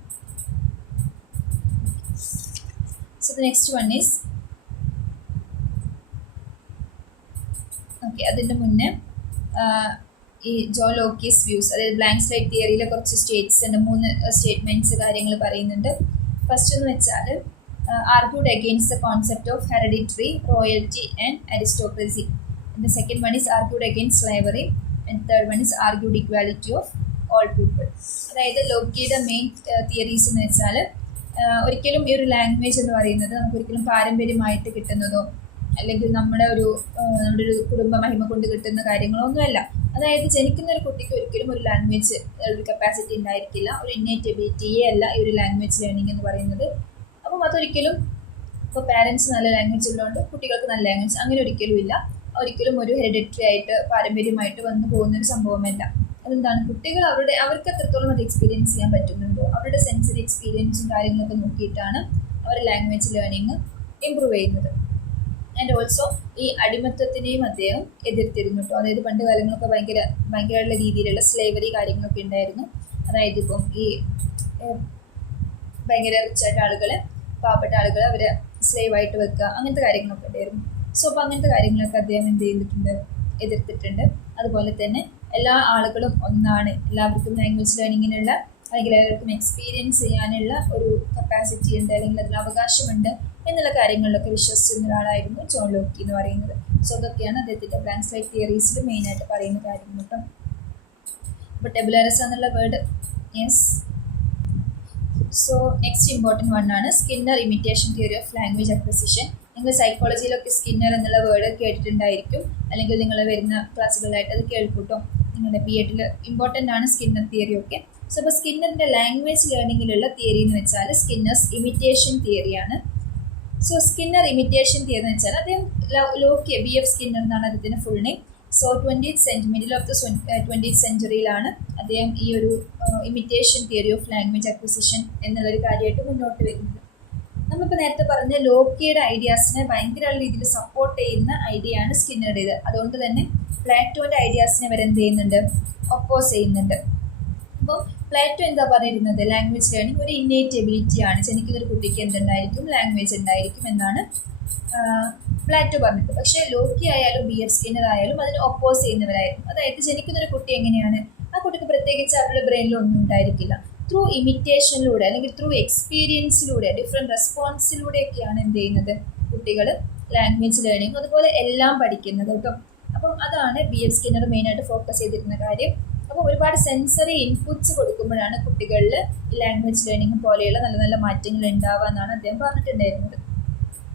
So the next one is അതിൻ്റെ മുന്നേ ഈ ജോൺ ലോക്കീസ് വ്യൂസ്, അതായത് ബ്ലാങ്ക് സ്ലൈറ്റ് തിയറിയിലെ കുറച്ച് സ്റ്റേറ്റ്സ് ഉണ്ട്, 3 സ്റ്റേറ്റ്മെൻറ്റ്സ് കാര്യങ്ങൾ പറയുന്നുണ്ട്. ഫസ്റ്റ് എന്ന് വെച്ചാൽ argued against the concept of hereditary royalty and aristocracy. The second one is argued against slavery, and third one is argued equality of all people. അതായത് ലോക്കിയുടെ മെയിൻ തിയറീസ് എന്ന് വെച്ചാൽ ഒരിക്കലും ഈ ഒരു ലാംഗ്വേജ് എന്ന് പറയുന്നത് നമുക്ക് ഒരിക്കലും പാരമ്പര്യമായിട്ട് കിട്ടുന്നതോ അല്ലെങ്കിൽ നമ്മുടെ ഒരു കുടുംബ മഹിമ കൊണ്ട് കിട്ടുന്ന കാര്യങ്ങളോ ഒന്നുമല്ല. അതായത് ജനിക്കുന്ന ഒരു കുട്ടിക്ക് ഒരിക്കലും ഒരു ലാംഗ്വേജ് ഒരു കപ്പാസിറ്റി ഉണ്ടായിരിക്കില്ല, ഒരു ഇന്നേറ്റ് എബിലിറ്റിയേ അല്ല ഈ ഒരു ലാംഗ്വേജ് ലേണിംഗ് എന്ന് പറയുന്നത്. അപ്പം അതൊരിക്കലും ഇപ്പോൾ പാരൻസ് നല്ല ലാംഗ്വേജ് ഉള്ളതുകൊണ്ട് കുട്ടികൾക്ക് നല്ല ലാംഗ്വേജ് അങ്ങനെ ഒരിക്കലും ഇല്ല. ഒരിക്കലും ഒരു ഹെറിഡിറ്ററി ആയിട്ട് പാരമ്പര്യമായിട്ട് വന്നു പോകുന്നൊരു സംഭവമല്ല. അതെന്താണ്, കുട്ടികൾ അവർക്ക് എത്രത്തോളം അത് എക്സ്പീരിയൻസ് ചെയ്യാൻ പറ്റുന്നുണ്ടോ അവരുടെ സെൻസറി എക്സ്പീരിയൻസും കാര്യങ്ങളൊക്കെ നോക്കിയിട്ടാണ് അവർ ലാംഗ്വേജ് ലേണിംഗ് ഇമ്പ്രൂവ് ചെയ്യുന്നത്. ആൻഡ് ഓൾസോ ഈ അടിമത്തത്തിനെയും അദ്ദേഹം എതിർത്തിരുന്നു കേട്ടോ. അതായത് പണ്ട് കാലങ്ങളൊക്കെ ഭയങ്കരമുള്ള രീതിയിലുള്ള സ്ലേവറി കാര്യങ്ങളൊക്കെ ഉണ്ടായിരുന്നു. അതായത് ഇപ്പം ഈ ഭയങ്കര റിച്ചായിട്ട് ആളുകളെ, പാവപ്പെട്ട ആളുകളെ അവരെ സ്ലേവായിട്ട് വെക്കുക, അങ്ങനത്തെ കാര്യങ്ങളൊക്കെ ഉണ്ടായിരുന്നു. സോ അപ്പോൾ അങ്ങനത്തെ കാര്യങ്ങളൊക്കെ അദ്ദേഹം എന്ത് ചെയ്തിട്ടുണ്ട്, എതിർത്തിട്ടുണ്ട്. അതുപോലെ തന്നെ എല്ലാ ആളുകളും ഒന്നാണ്, എല്ലാവർക്കും ലാംഗ്വേജ് ലേണിങ്ങിനുള്ള അല്ലെങ്കിൽ എല്ലാവർക്കും എക്സ്പീരിയൻസ് ചെയ്യാനുള്ള ഒരു കപ്പാസിറ്റി ഉണ്ട് അല്ലെങ്കിൽ അതിന് അവകാശമുണ്ട് എന്നുള്ള കാര്യങ്ങളിലൊക്കെ വിശ്വസിച്ചിരുന്ന ഒരാളായിരുന്നു ജോൺ ലോക്കി എന്ന് പറയുന്നത്. സോ അതൊക്കെയാണ് അദ്ദേഹത്തിൻ്റെ ബ്ലാങ്ക് സ്ലൈറ്റ് തിയറീസിൽ മെയിനായിട്ട് പറയുന്ന കാര്യങ്ങൾ കേട്ടോ. അപ്പോൾ ടാബുലാ റസ എന്നുള്ള word yes. So next important one ആണ് Skinner imitation theory of language acquisition. നിങ്ങൾ സൈക്കോളജിയിലൊക്കെ സ്കിന്നർ എന്നുള്ള വേർഡ് കേട്ടിട്ടുണ്ടായിരിക്കും, അല്ലെങ്കിൽ നിങ്ങൾ വരുന്ന ക്ലാസ്സുകളിലായിട്ട് അത് കേൾക്കൂട്ടോ. നിങ്ങളുടെ PhD ഇമ്പോർട്ടൻ്റ് ആണ് സ്കിന്നർ തിയറി ഒക്കെ. സോ അപ്പോൾ സ്കിന്നറിൻ്റെ ലാംഗ്വേജ് ലേണിങ്ങിലുള്ള തിയറി എന്ന് വെച്ചാൽ സ്കിന്നേഴ്സ് ഇമിറ്റേഷൻ തിയറിയാണ്. സോ സ്കിന്നർ ഇമിറ്റേഷൻ തിയറി എന്ന് വെച്ചാൽ അദ്ദേഹം ലോക്കി BF സ്കിന്നർ എന്നാണ് അദ്ദേഹത്തിൻ്റെ full name. So middle of the 20th സെഞ്ച്വറിയിലാണ് അദ്ദേഹം ഈ ഒരു imitation theory of language acquisition എന്നുള്ളൊരു കാര്യമായിട്ട് മുന്നോട്ട് വരുന്നത്. നമ്മളിപ്പോൾ നേരത്തെ പറഞ്ഞ ലോക്കിയുടെ ഐഡിയാസിനെ ഭയങ്കര രീതിയിൽ സപ്പോർട്ട് ചെയ്യുന്ന ഐഡിയ ആണ് സ്കിന്നറുടേത്. അതുകൊണ്ട് തന്നെ പ്ലാറ്റോൻ്റെ ഐഡിയാസിനെ വരെ എന്ത് ചെയ്യുന്നുണ്ട്, ഒപ്പോസ് ചെയ്യുന്നുണ്ട്. അപ്പോൾ പ്ലാറ്റോ എന്താ പറഞ്ഞിരുന്നത്, ലാംഗ്വേജ് ലേണിംഗ് ഒരു ഇന്നേറ്റ് എബിലിറ്റി ആണ്, ജനിക്കുന്ന ഒരു കുട്ടിക്ക് എന്തുണ്ടായിരിക്കും, ലാംഗ്വേജ് ഉണ്ടായിരിക്കും എന്നാണ് പ്ലാറ്റോ പറഞ്ഞത്. പക്ഷേ ലോക്കി ആയാലും B.F. സ്കിന്നർ ആയാലും അതിന് ഒപ്പോസ് ചെയ്യുന്നവരായിരുന്നു. അതായത് ജനിക്കുന്ന ഒരു കുട്ടി എങ്ങനെയാണ്, ആ കുട്ടിക്ക് പ്രത്യേകിച്ച് അവരുടെ ബ്രെയിനിൽ ഒന്നും ഉണ്ടായിരിക്കില്ല. ത്രൂ ഇമിറ്റേഷനിലൂടെ അല്ലെങ്കിൽ ത്രൂ എക്സ്പീരിയൻസിലൂടെ ഡിഫറെൻറ്റ് റെസ്പോൺസിലൂടെയൊക്കെയാണ് എന്ത് ചെയ്യുന്നത്, കുട്ടികൾ ലാംഗ്വേജ് ലേണിംഗ് അതുപോലെ എല്ലാം പഠിക്കുന്നത് കേട്ടോ. അപ്പം അതാണ് B.F. സ്കിന്നർ മെയിനായിട്ട് ഫോക്കസ് ചെയ്തിരുന്ന കാര്യം. അപ്പോൾ ഒരുപാട് സെൻസറി ഇൻപുട്സ് കൊടുക്കുമ്പോഴാണ് കുട്ടികളിൽ ലാംഗ്വേജ് ലേണിംഗ് പോലെയുള്ള നല്ല നല്ല മാറ്റങ്ങൾ ഉണ്ടാവുക എന്നാണ് അദ്ദേഹം പറഞ്ഞിട്ടുണ്ടായിരുന്നത്.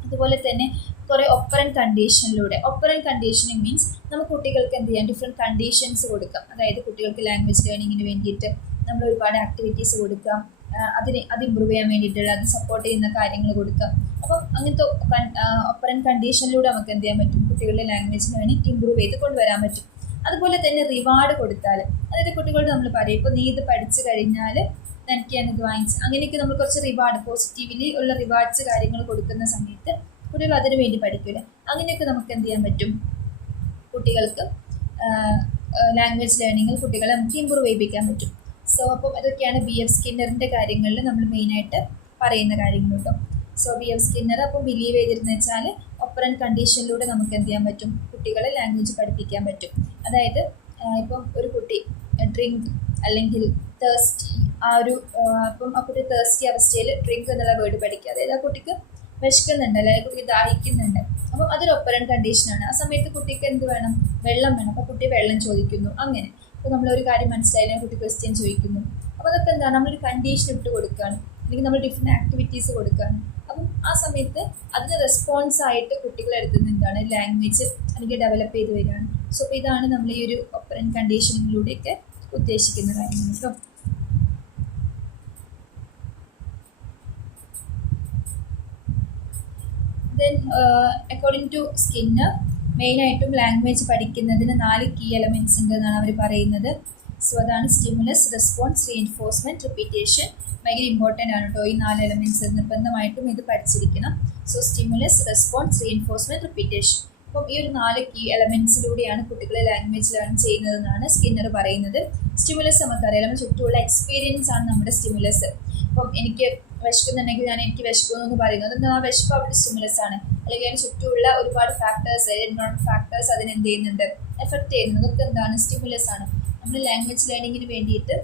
അതുപോലെ തന്നെ കുറേ ഒപ്പറൻറ്റ് കണ്ടീഷനിലൂടെ, ഒപ്പറൻറ്റ് കണ്ടീഷനിങ് മീൻസ് നമുക്ക് കുട്ടികൾക്ക് എന്ത് ചെയ്യാം, ഡിഫറെൻറ്റ് കണ്ടീഷൻസ് കൊടുക്കാം. അതായത് കുട്ടികൾക്ക് ലാംഗ്വേജ് ലേണിങ്ങിന് വേണ്ടിയിട്ട് നമ്മൾ ഒരുപാട് ആക്ടിവിറ്റീസ് കൊടുക്കാം, അത് ഇമ്പ്രൂവ് ചെയ്യാൻ വേണ്ടിയിട്ടുള്ള അത് സപ്പോർട്ട് ചെയ്യുന്ന കാര്യങ്ങൾ കൊടുക്കാം. അപ്പം അങ്ങനത്തെ ഒപ്പറൻറ്റ് കണ്ടീഷനിലൂടെ നമുക്ക് എന്ത് ചെയ്യാൻ പറ്റും, കുട്ടികളുടെ ലാംഗ്വേജ് ലേണിംഗ് ഇമ്പ്രൂവ് ചെയ്ത് കൊണ്ടുവരാൻ പറ്റും. അതുപോലെ തന്നെ റിവാർഡ് കൊടുത്താൽ, അതായത് കുട്ടികളോട് നമ്മൾ പറയും ഇപ്പോൾ നീ ഇത് പഠിച്ചു കഴിഞ്ഞാൽ എനിക്ക് ഞാനിത് വാങ്ങിച്ച്, അങ്ങനെയൊക്കെ നമ്മൾ കുറച്ച് റിവാർഡ് പോസിറ്റീവ്ലി ഉള്ള റിവാർഡ്സ് കാര്യങ്ങൾ കൊടുക്കുന്ന സമയത്ത് കുട്ടികൾ അതിനു വേണ്ടി പഠിക്കില്ല. അങ്ങനെയൊക്കെ നമുക്ക് എന്ത് ചെയ്യാൻ പറ്റും, കുട്ടികൾക്ക് ലാംഗ്വേജ് ലേണിങ്ങിൽ കുട്ടികളെ നമുക്ക് ഇമ്പ്രൂവ് ചെയ്യിപ്പിക്കാൻ പറ്റും. സോ അപ്പം അതൊക്കെയാണ് B.F. സ്കിന്നറിൻ്റെ കാര്യങ്ങളിൽ നമ്മൾ മെയിനായിട്ട് പറയുന്ന കാര്യങ്ങൾ കേട്ടോ. So B.F. സ്കിന്നർ അപ്പം ബിലീവ് ചെയ്തിരുന്നത് വെച്ചാൽ ഒപ്പറൻറ്റ് കണ്ടീഷനിലൂടെ നമുക്ക് എന്ത് ചെയ്യാൻ പറ്റും, കുട്ടികളെ ലാംഗ്വേജ് പഠിപ്പിക്കാൻ പറ്റും. അതായത് ഇപ്പം ഒരു കുട്ടി ഡ്രിങ്ക് അല്ലെങ്കിൽ തേഴ്സ്റ്റി, അപ്പം ആ കുട്ടി തേഴ്സ്റ്റി അവസ്ഥയിൽ ഡ്രിങ്ക് എന്നുള്ള വേർഡ് പഠിക്കുക. അതായത് ആ കുട്ടിക്ക് വിശക്കുന്നുണ്ട് അല്ലെങ്കിൽ കുട്ടിക്ക് ദാഹിക്കുന്നുണ്ട്, അപ്പം അതൊരു ഒപ്പറൻറ്റ് കണ്ടീഷനാണ്. ആ സമയത്ത് കുട്ടിക്ക് എന്ത് വേണം, വെള്ളം വേണം. അപ്പോൾ കുട്ടി വെള്ളം ചോദിക്കുന്നു. അങ്ങനെ അപ്പോൾ നമ്മളൊരു കാര്യം മനസ്സിലായാലും കുട്ടി ക്വസ്റ്റ്യൻ ചോദിക്കുന്നു. അപ്പോൾ അതൊക്കെ എന്താണ്, നമ്മളൊരു കണ്ടീഷൻ ഇട്ട് കൊടുക്കുകയാണ്, അല്ലെങ്കിൽ നമ്മൾ ഡിഫറെൻറ്റ് ആക്ടിവിറ്റീസ് കൊടുക്കുകയാണ്. അപ്പം ആ സമയത്ത് അതിന് റെസ്പോൺസ് ആയിട്ട് കുട്ടികളെ എടുത്തുന്ന എന്താണ്, ലാംഗ്വേജ് അല്ലെങ്കിൽ ഡെവലപ്പ് ചെയ്ത് വരികയാണ്. സോ അപ്പോൾ ഇതാണ് നമ്മൾ ഈ ഒരു ഒപ്പറൻറ്റ് കണ്ടീഷനിലൂടെയൊക്കെ ഉദ്ദേശിക്കുന്ന കാര്യങ്ങൾ കേട്ടോ. ദെൻ അക്കോർഡിംഗ് ടു സ്കിന്നർ മെയിനായിട്ടും ലാംഗ്വേജ് പഠിക്കുന്നതിന് 4 കീ എലമെൻറ്റ്സ് ഉണ്ട് എന്നാണ് അവർ പറയുന്നത്. സോ അതാണ് സ്റ്റിമുലസ്, റെസ്പോൺസ്, റീഇൻഫോഴ്സ്മെൻറ്റ്, റിപ്പീറ്റേഷൻ. ഭയങ്കര ഇമ്പോർട്ടൻ്റ് ആണ് കേട്ടോ ഈ 4 എലമെൻറ്റ്സ്, നിർബന്ധമായിട്ടും ഇത് പഠിച്ചിരിക്കണം. So stimulus, response, reinforcement, repetition. അപ്പം ഈ ഒരു 4 കീ എലമെൻറ്റ്സിലൂടെയാണ് കുട്ടികളെ ലാംഗ്വേജ് ലേൺ ചെയ്യുന്നതെന്നാണ് സ്കിന്നർ പറയുന്നത്. സ്റ്റിമുലസ് നമുക്കറിയാം, നമ്മുടെ ചുറ്റുമുള്ള എക്സ്പീരിയൻസ് ആണ് നമ്മുടെ സ്റ്റിമുലസ്. അപ്പം എനിക്ക് വിശക്കുന്നുണ്ടെങ്കിൽ എനിക്ക് വിശക്കുന്നു എന്ന് പറയുന്നത് ആ വിശപ്പ് അവിടെ സ്റ്റിമുലസ് ആണ്. അല്ലെങ്കിൽ അതിന് ചുറ്റുമുള്ള ഒരുപാട് ഫാക്ടേഴ്സ്, എൻവയോൺമെൻറ്റ് ഫാക്ടേഴ്സ് അതിനെന്ത് ചെയ്യുന്നുണ്ട്, എഫക്ട് ചെയ്യുന്നത്. അതൊക്കെ എന്താണ്, സ്റ്റിമുലസ് ആണ്. നമ്മൾ ലാംഗ്വേജ് ലേണിങ്ങിന് വേണ്ടിയിട്ട്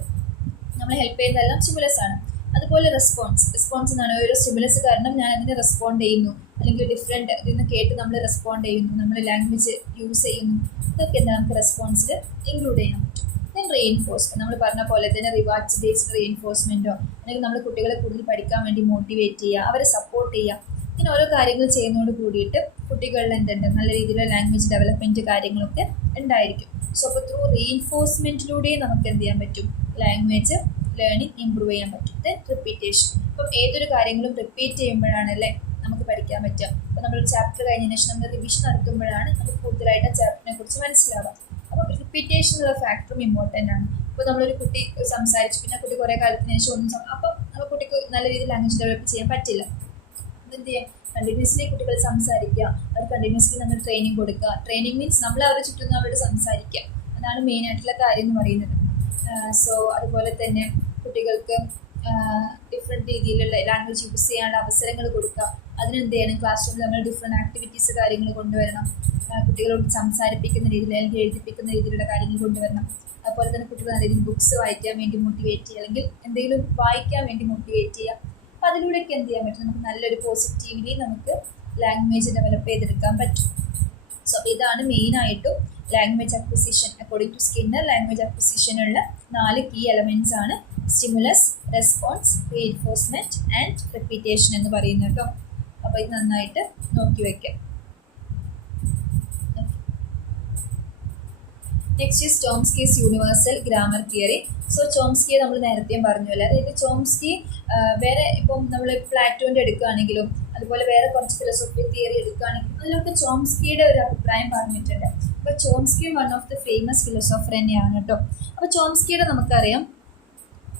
നമ്മൾ ഹെൽപ്പ് ചെയ്യുന്നതെല്ലാം സ്റ്റിമുലസ് ആണ്. അതുപോലെ റെസ്പോൺസ് എന്നാണ്, ഒരു സ്റ്റിമുലസ് കാരണം ഞാൻ അതിന് റെസ്പോണ്ട് ചെയ്യുന്നു, അല്ലെങ്കിൽ ഡിഫറെൻറ്റ് ഇതിന് കേട്ട് നമ്മൾ റെസ്പോണ്ട് ചെയ്യുന്നു, നമ്മൾ ലാംഗ്വേജ് യൂസ് ചെയ്യുന്നു. ഇതൊക്കെ എന്താണ് നമുക്ക് റെസ്പോൺസിൽ ഇൻക്ലൂഡ് ചെയ്യാൻ പറ്റും. ദെൻ റീഇൻഫോഴ്സ്മെൻറ്റ്, നമ്മൾ പറഞ്ഞ പോലെ തന്നെ റിവാർഡ്സ് ബേസ്ഡ് റീഇൻഫോഴ്സ്മെൻറ്റോ അല്ലെങ്കിൽ നമ്മൾ കുട്ടികളെ കൂടുതൽ പഠിക്കാൻ വേണ്ടി മോട്ടിവേറ്റ് ചെയ്യുക, അവരെ സപ്പോർട്ട് ചെയ്യുക, ഇങ്ങനെ ഓരോ കാര്യങ്ങൾ ചെയ്യുന്നതോട് കൂടിയിട്ട് കുട്ടികളിൽ എന്തുണ്ട്, നല്ല രീതിയിലുള്ള ലാംഗ്വേജ് ഡെവലപ്മെൻറ്റ് കാര്യങ്ങളൊക്കെ ഉണ്ടായിരിക്കും. സോ അപ്പോൾ ത്രൂ റീഇൻഫോഴ്സ്മെൻറ്റിലൂടെ നമുക്ക് എന്ത് ചെയ്യാൻ പറ്റും, ലാംഗ്വേജ് ലേണിംഗ് ഇമ്പ്രൂവ് ചെയ്യാൻ പറ്റും. ദെൻ റിപ്പീറ്റേഷൻ, അപ്പം ഏതൊരു കാര്യങ്ങളും റിപ്പീറ്റ് ചെയ്യുമ്പോഴാണല്ലേ നമുക്ക് പഠിക്കാൻ പറ്റുക. അപ്പോൾ നമ്മളൊരു ചാപ്റ്റർ കഴിഞ്ഞതിന് ശേഷം നമ്മൾ റിവിഷൻ നടത്തുമ്പോഴാണ് നമുക്ക് കൂടുതലായിട്ട് ആ ചാപ്റ്ററിനെ കുറിച്ച് മനസ്സിലാവുക. അപ്പോൾ റിപ്പീറ്റേഷൻ എന്നുള്ള ഫാക്ടറും ഇമ്പോർട്ടൻ്റ് ആണ്. ഇപ്പോൾ നമ്മളൊരു കുട്ടി സംസാരിച്ചു, പിന്നെ കുട്ടി കുറേ കാലത്തിന് ശേഷം ഒന്നും അപ്പം ആ കുട്ടിക്ക് നല്ല രീതിയിൽ ലാംഗ്വേജ് ഡെവലപ്പ് ചെയ്യാൻ പറ്റില്ല. എന്ത് ചെയ്യാം, കണ്ടിന്യൂസ്ലി കുട്ടികൾ സംസാരിക്കുക, അവർ കണ്ടിന്യൂസ്ലി നമ്മൾ ട്രെയിനിങ് കൊടുക്കുക. ട്രെയിനിങ് മീൻസ് നമ്മൾ അവരുടെ ചുറ്റും അവരോട് സംസാരിക്കുക, അതാണ് മെയിനായിട്ടുള്ള കാര്യം എന്ന് പറയുന്നത്. സോ അതുപോലെ തന്നെ കുട്ടികൾക്ക് ഡിഫറെൻറ്റ് രീതിയിലുള്ള ലാംഗ്വേജ് യൂസ് ചെയ്യാനുള്ള അവസരങ്ങൾ കൊടുക്കുക. അതിനെന്ത് ചെയ്യണം, ക്ലാസ് റൂമിൽ നമ്മൾ ഡിഫറെൻറ്റ് ആക്ടിവിറ്റീസ് കാര്യങ്ങൾ കൊണ്ടുവരണം. കുട്ടികളോട് സംസാരിപ്പിക്കുന്ന രീതിയിൽ അല്ലെങ്കിൽ എഴുതിപ്പിക്കുന്ന രീതിയിലുള്ള കാര്യങ്ങൾ കൊണ്ടുവരണം. അതുപോലെ തന്നെ കുട്ടികൾ നല്ല രീതിയിൽ ബുക്സ് വായിക്കാൻ വേണ്ടി മോട്ടിവേറ്റ് ചെയ്യുക, അല്ലെങ്കിൽ എന്തെങ്കിലും വായിക്കാൻ വേണ്ടി മോട്ടിവേറ്റ് ചെയ്യുക. അപ്പോൾ അതിലൂടെയൊക്കെ എന്ത് ചെയ്യാൻ പറ്റും, നമുക്ക് നല്ലൊരു പോസിറ്റീവ്ലി നമുക്ക് ലാംഗ്വേജ് ഡെവലപ്പ് ചെയ്തെടുക്കാൻ പറ്റും. സോ ഇതാണ് മെയിനായിട്ടും language acquisition. According to Skinner language അക്വിസിഷനുള്ള 4 കീ എലമെൻറ്റ്സ് ആണ് stimulus, response, reinforcement and repetition എന്ന് പറയുന്നത് കേട്ടോ. അപ്പോൾ ഇത് നന്നായിട്ട് നോക്കി വയ്ക്കാം. Next is Chomsky's universal grammar theory. So ചോംസ്കിയെ നമ്മൾ നേരത്തെയും പറഞ്ഞല്ലോ, അതായത് ചോംസ്കി വേറെ ഇപ്പം നമ്മൾ പ്ലാറ്റോൻ്റെ എടുക്കുകയാണെങ്കിലും അതുപോലെ വേറെ കുറച്ച് ഫിലോസോഫി തിയറി എടുക്കുകയാണെങ്കിലും അതിലൊക്കെ ചോംസ്കിയുടെ ഒരു അഭിപ്രായം പറഞ്ഞിട്ടുണ്ട്. അപ്പോൾ ചോംസ്കിയും വൺ ഓഫ് ദി ഫേമസ് ഫിലോസോഫർ തന്നെയാണ് കേട്ടോ. അപ്പോൾ ചോംസ്കിയുടെ നമുക്കറിയാം,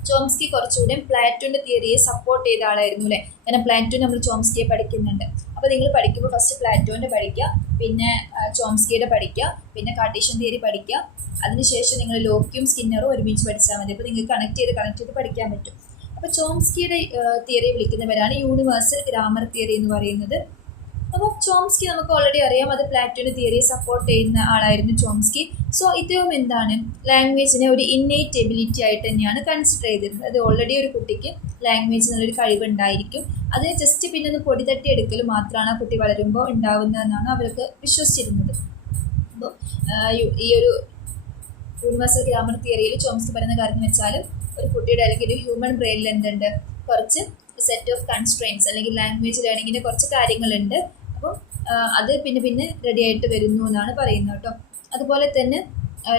ചോംസ്കി കുറച്ചുകൂടെ പ്ലാറ്റോൻ്റെ തിയറിയെ സപ്പോർട്ട് ചെയ്ത ആളായിരുന്നു അല്ലേ. കാരണം പ്ലാറ്റോ നമ്മൾ ചോംസ്കിയെ പഠിക്കുന്നുണ്ട്. അപ്പോൾ നിങ്ങൾ പഠിക്കുമ്പോൾ ഫസ്റ്റ് പ്ലാറ്റോൻ്റെ പഠിക്കുക, പിന്നെ ചോംസ്കിയുടെ പഠിക്കുക, പിന്നെ കാർട്ടീഷ്യൻ തിയറി പഠിക്കുക. അതിനുശേഷം നിങ്ങൾ ലോക്കിയും സ്കിന്നറും ഒരുമിച്ച് പഠിച്ചാൽ മതി. അപ്പോൾ നിങ്ങൾക്ക് കണക്ട് ചെയ്ത് പഠിക്കാൻ പറ്റും. അപ്പോൾ ചോംസ്കിയുടെ തിയറി വിളിക്കുന്നവരാണ് യൂണിവേഴ്സൽ ഗ്രാമർ തിയറി എന്ന് പറയുന്നത്. അപ്പോൾ ചോംസ്കി നമുക്ക് ഓൾറെഡി അറിയാം, അത് പ്ലാറ്റോയുടെ തിയറിയെ സപ്പോർട്ട് ചെയ്യുന്ന ആളായിരുന്നു ചോംസ്കി. സോ ഇദ്ദേഹം എന്താണ്, ലാംഗ്വേജിനെ ഒരു ഇന്നേറ്റ് എബിലിറ്റി ആയിട്ട് തന്നെയാണ് കൺസിഡർ ചെയ്തിരുന്നത്. അത് ഓൾറെഡി ഒരു കുട്ടിക്ക് ലാംഗ്വേജ് എന്നുള്ളൊരു കഴിവുണ്ടായിരിക്കും, അതിന് ജസ്റ്റ് പിന്നെ ഒന്ന് പൊടി തട്ടിയെടുക്കൽ മാത്രമാണ് ആ കുട്ടി വളരുമ്പോൾ ഉണ്ടാവുന്നതെന്നാണ് അവർക്ക് വിശ്വസിച്ചിരുന്നത്. അപ്പോൾ ഈ ഒരു യൂണിവേഴ്സൽ ഗ്രാമർ തിയറിയിൽ ചോംസ്കി പറയുന്ന കാര്യം വെച്ചാൽ ഒരു കുട്ടിയുടെ അല്ലെങ്കിൽ ഒരു ഹ്യൂമൻ ബ്രെയിനിൽ എന്തുണ്ട്, കുറച്ച് സെറ്റ് ഓഫ് കൺസ്ട്രെയിൻസ് അല്ലെങ്കിൽ ലാംഗ്വേജ് ലേണിങ്ങിൻ്റെ കുറച്ച് കാര്യങ്ങളുണ്ട്. അപ്പോൾ അത് പിന്നെ റെഡി ആയിട്ട് വരുന്നു എന്നാണ് പറയുന്നത് കേട്ടോ. അതുപോലെ തന്നെ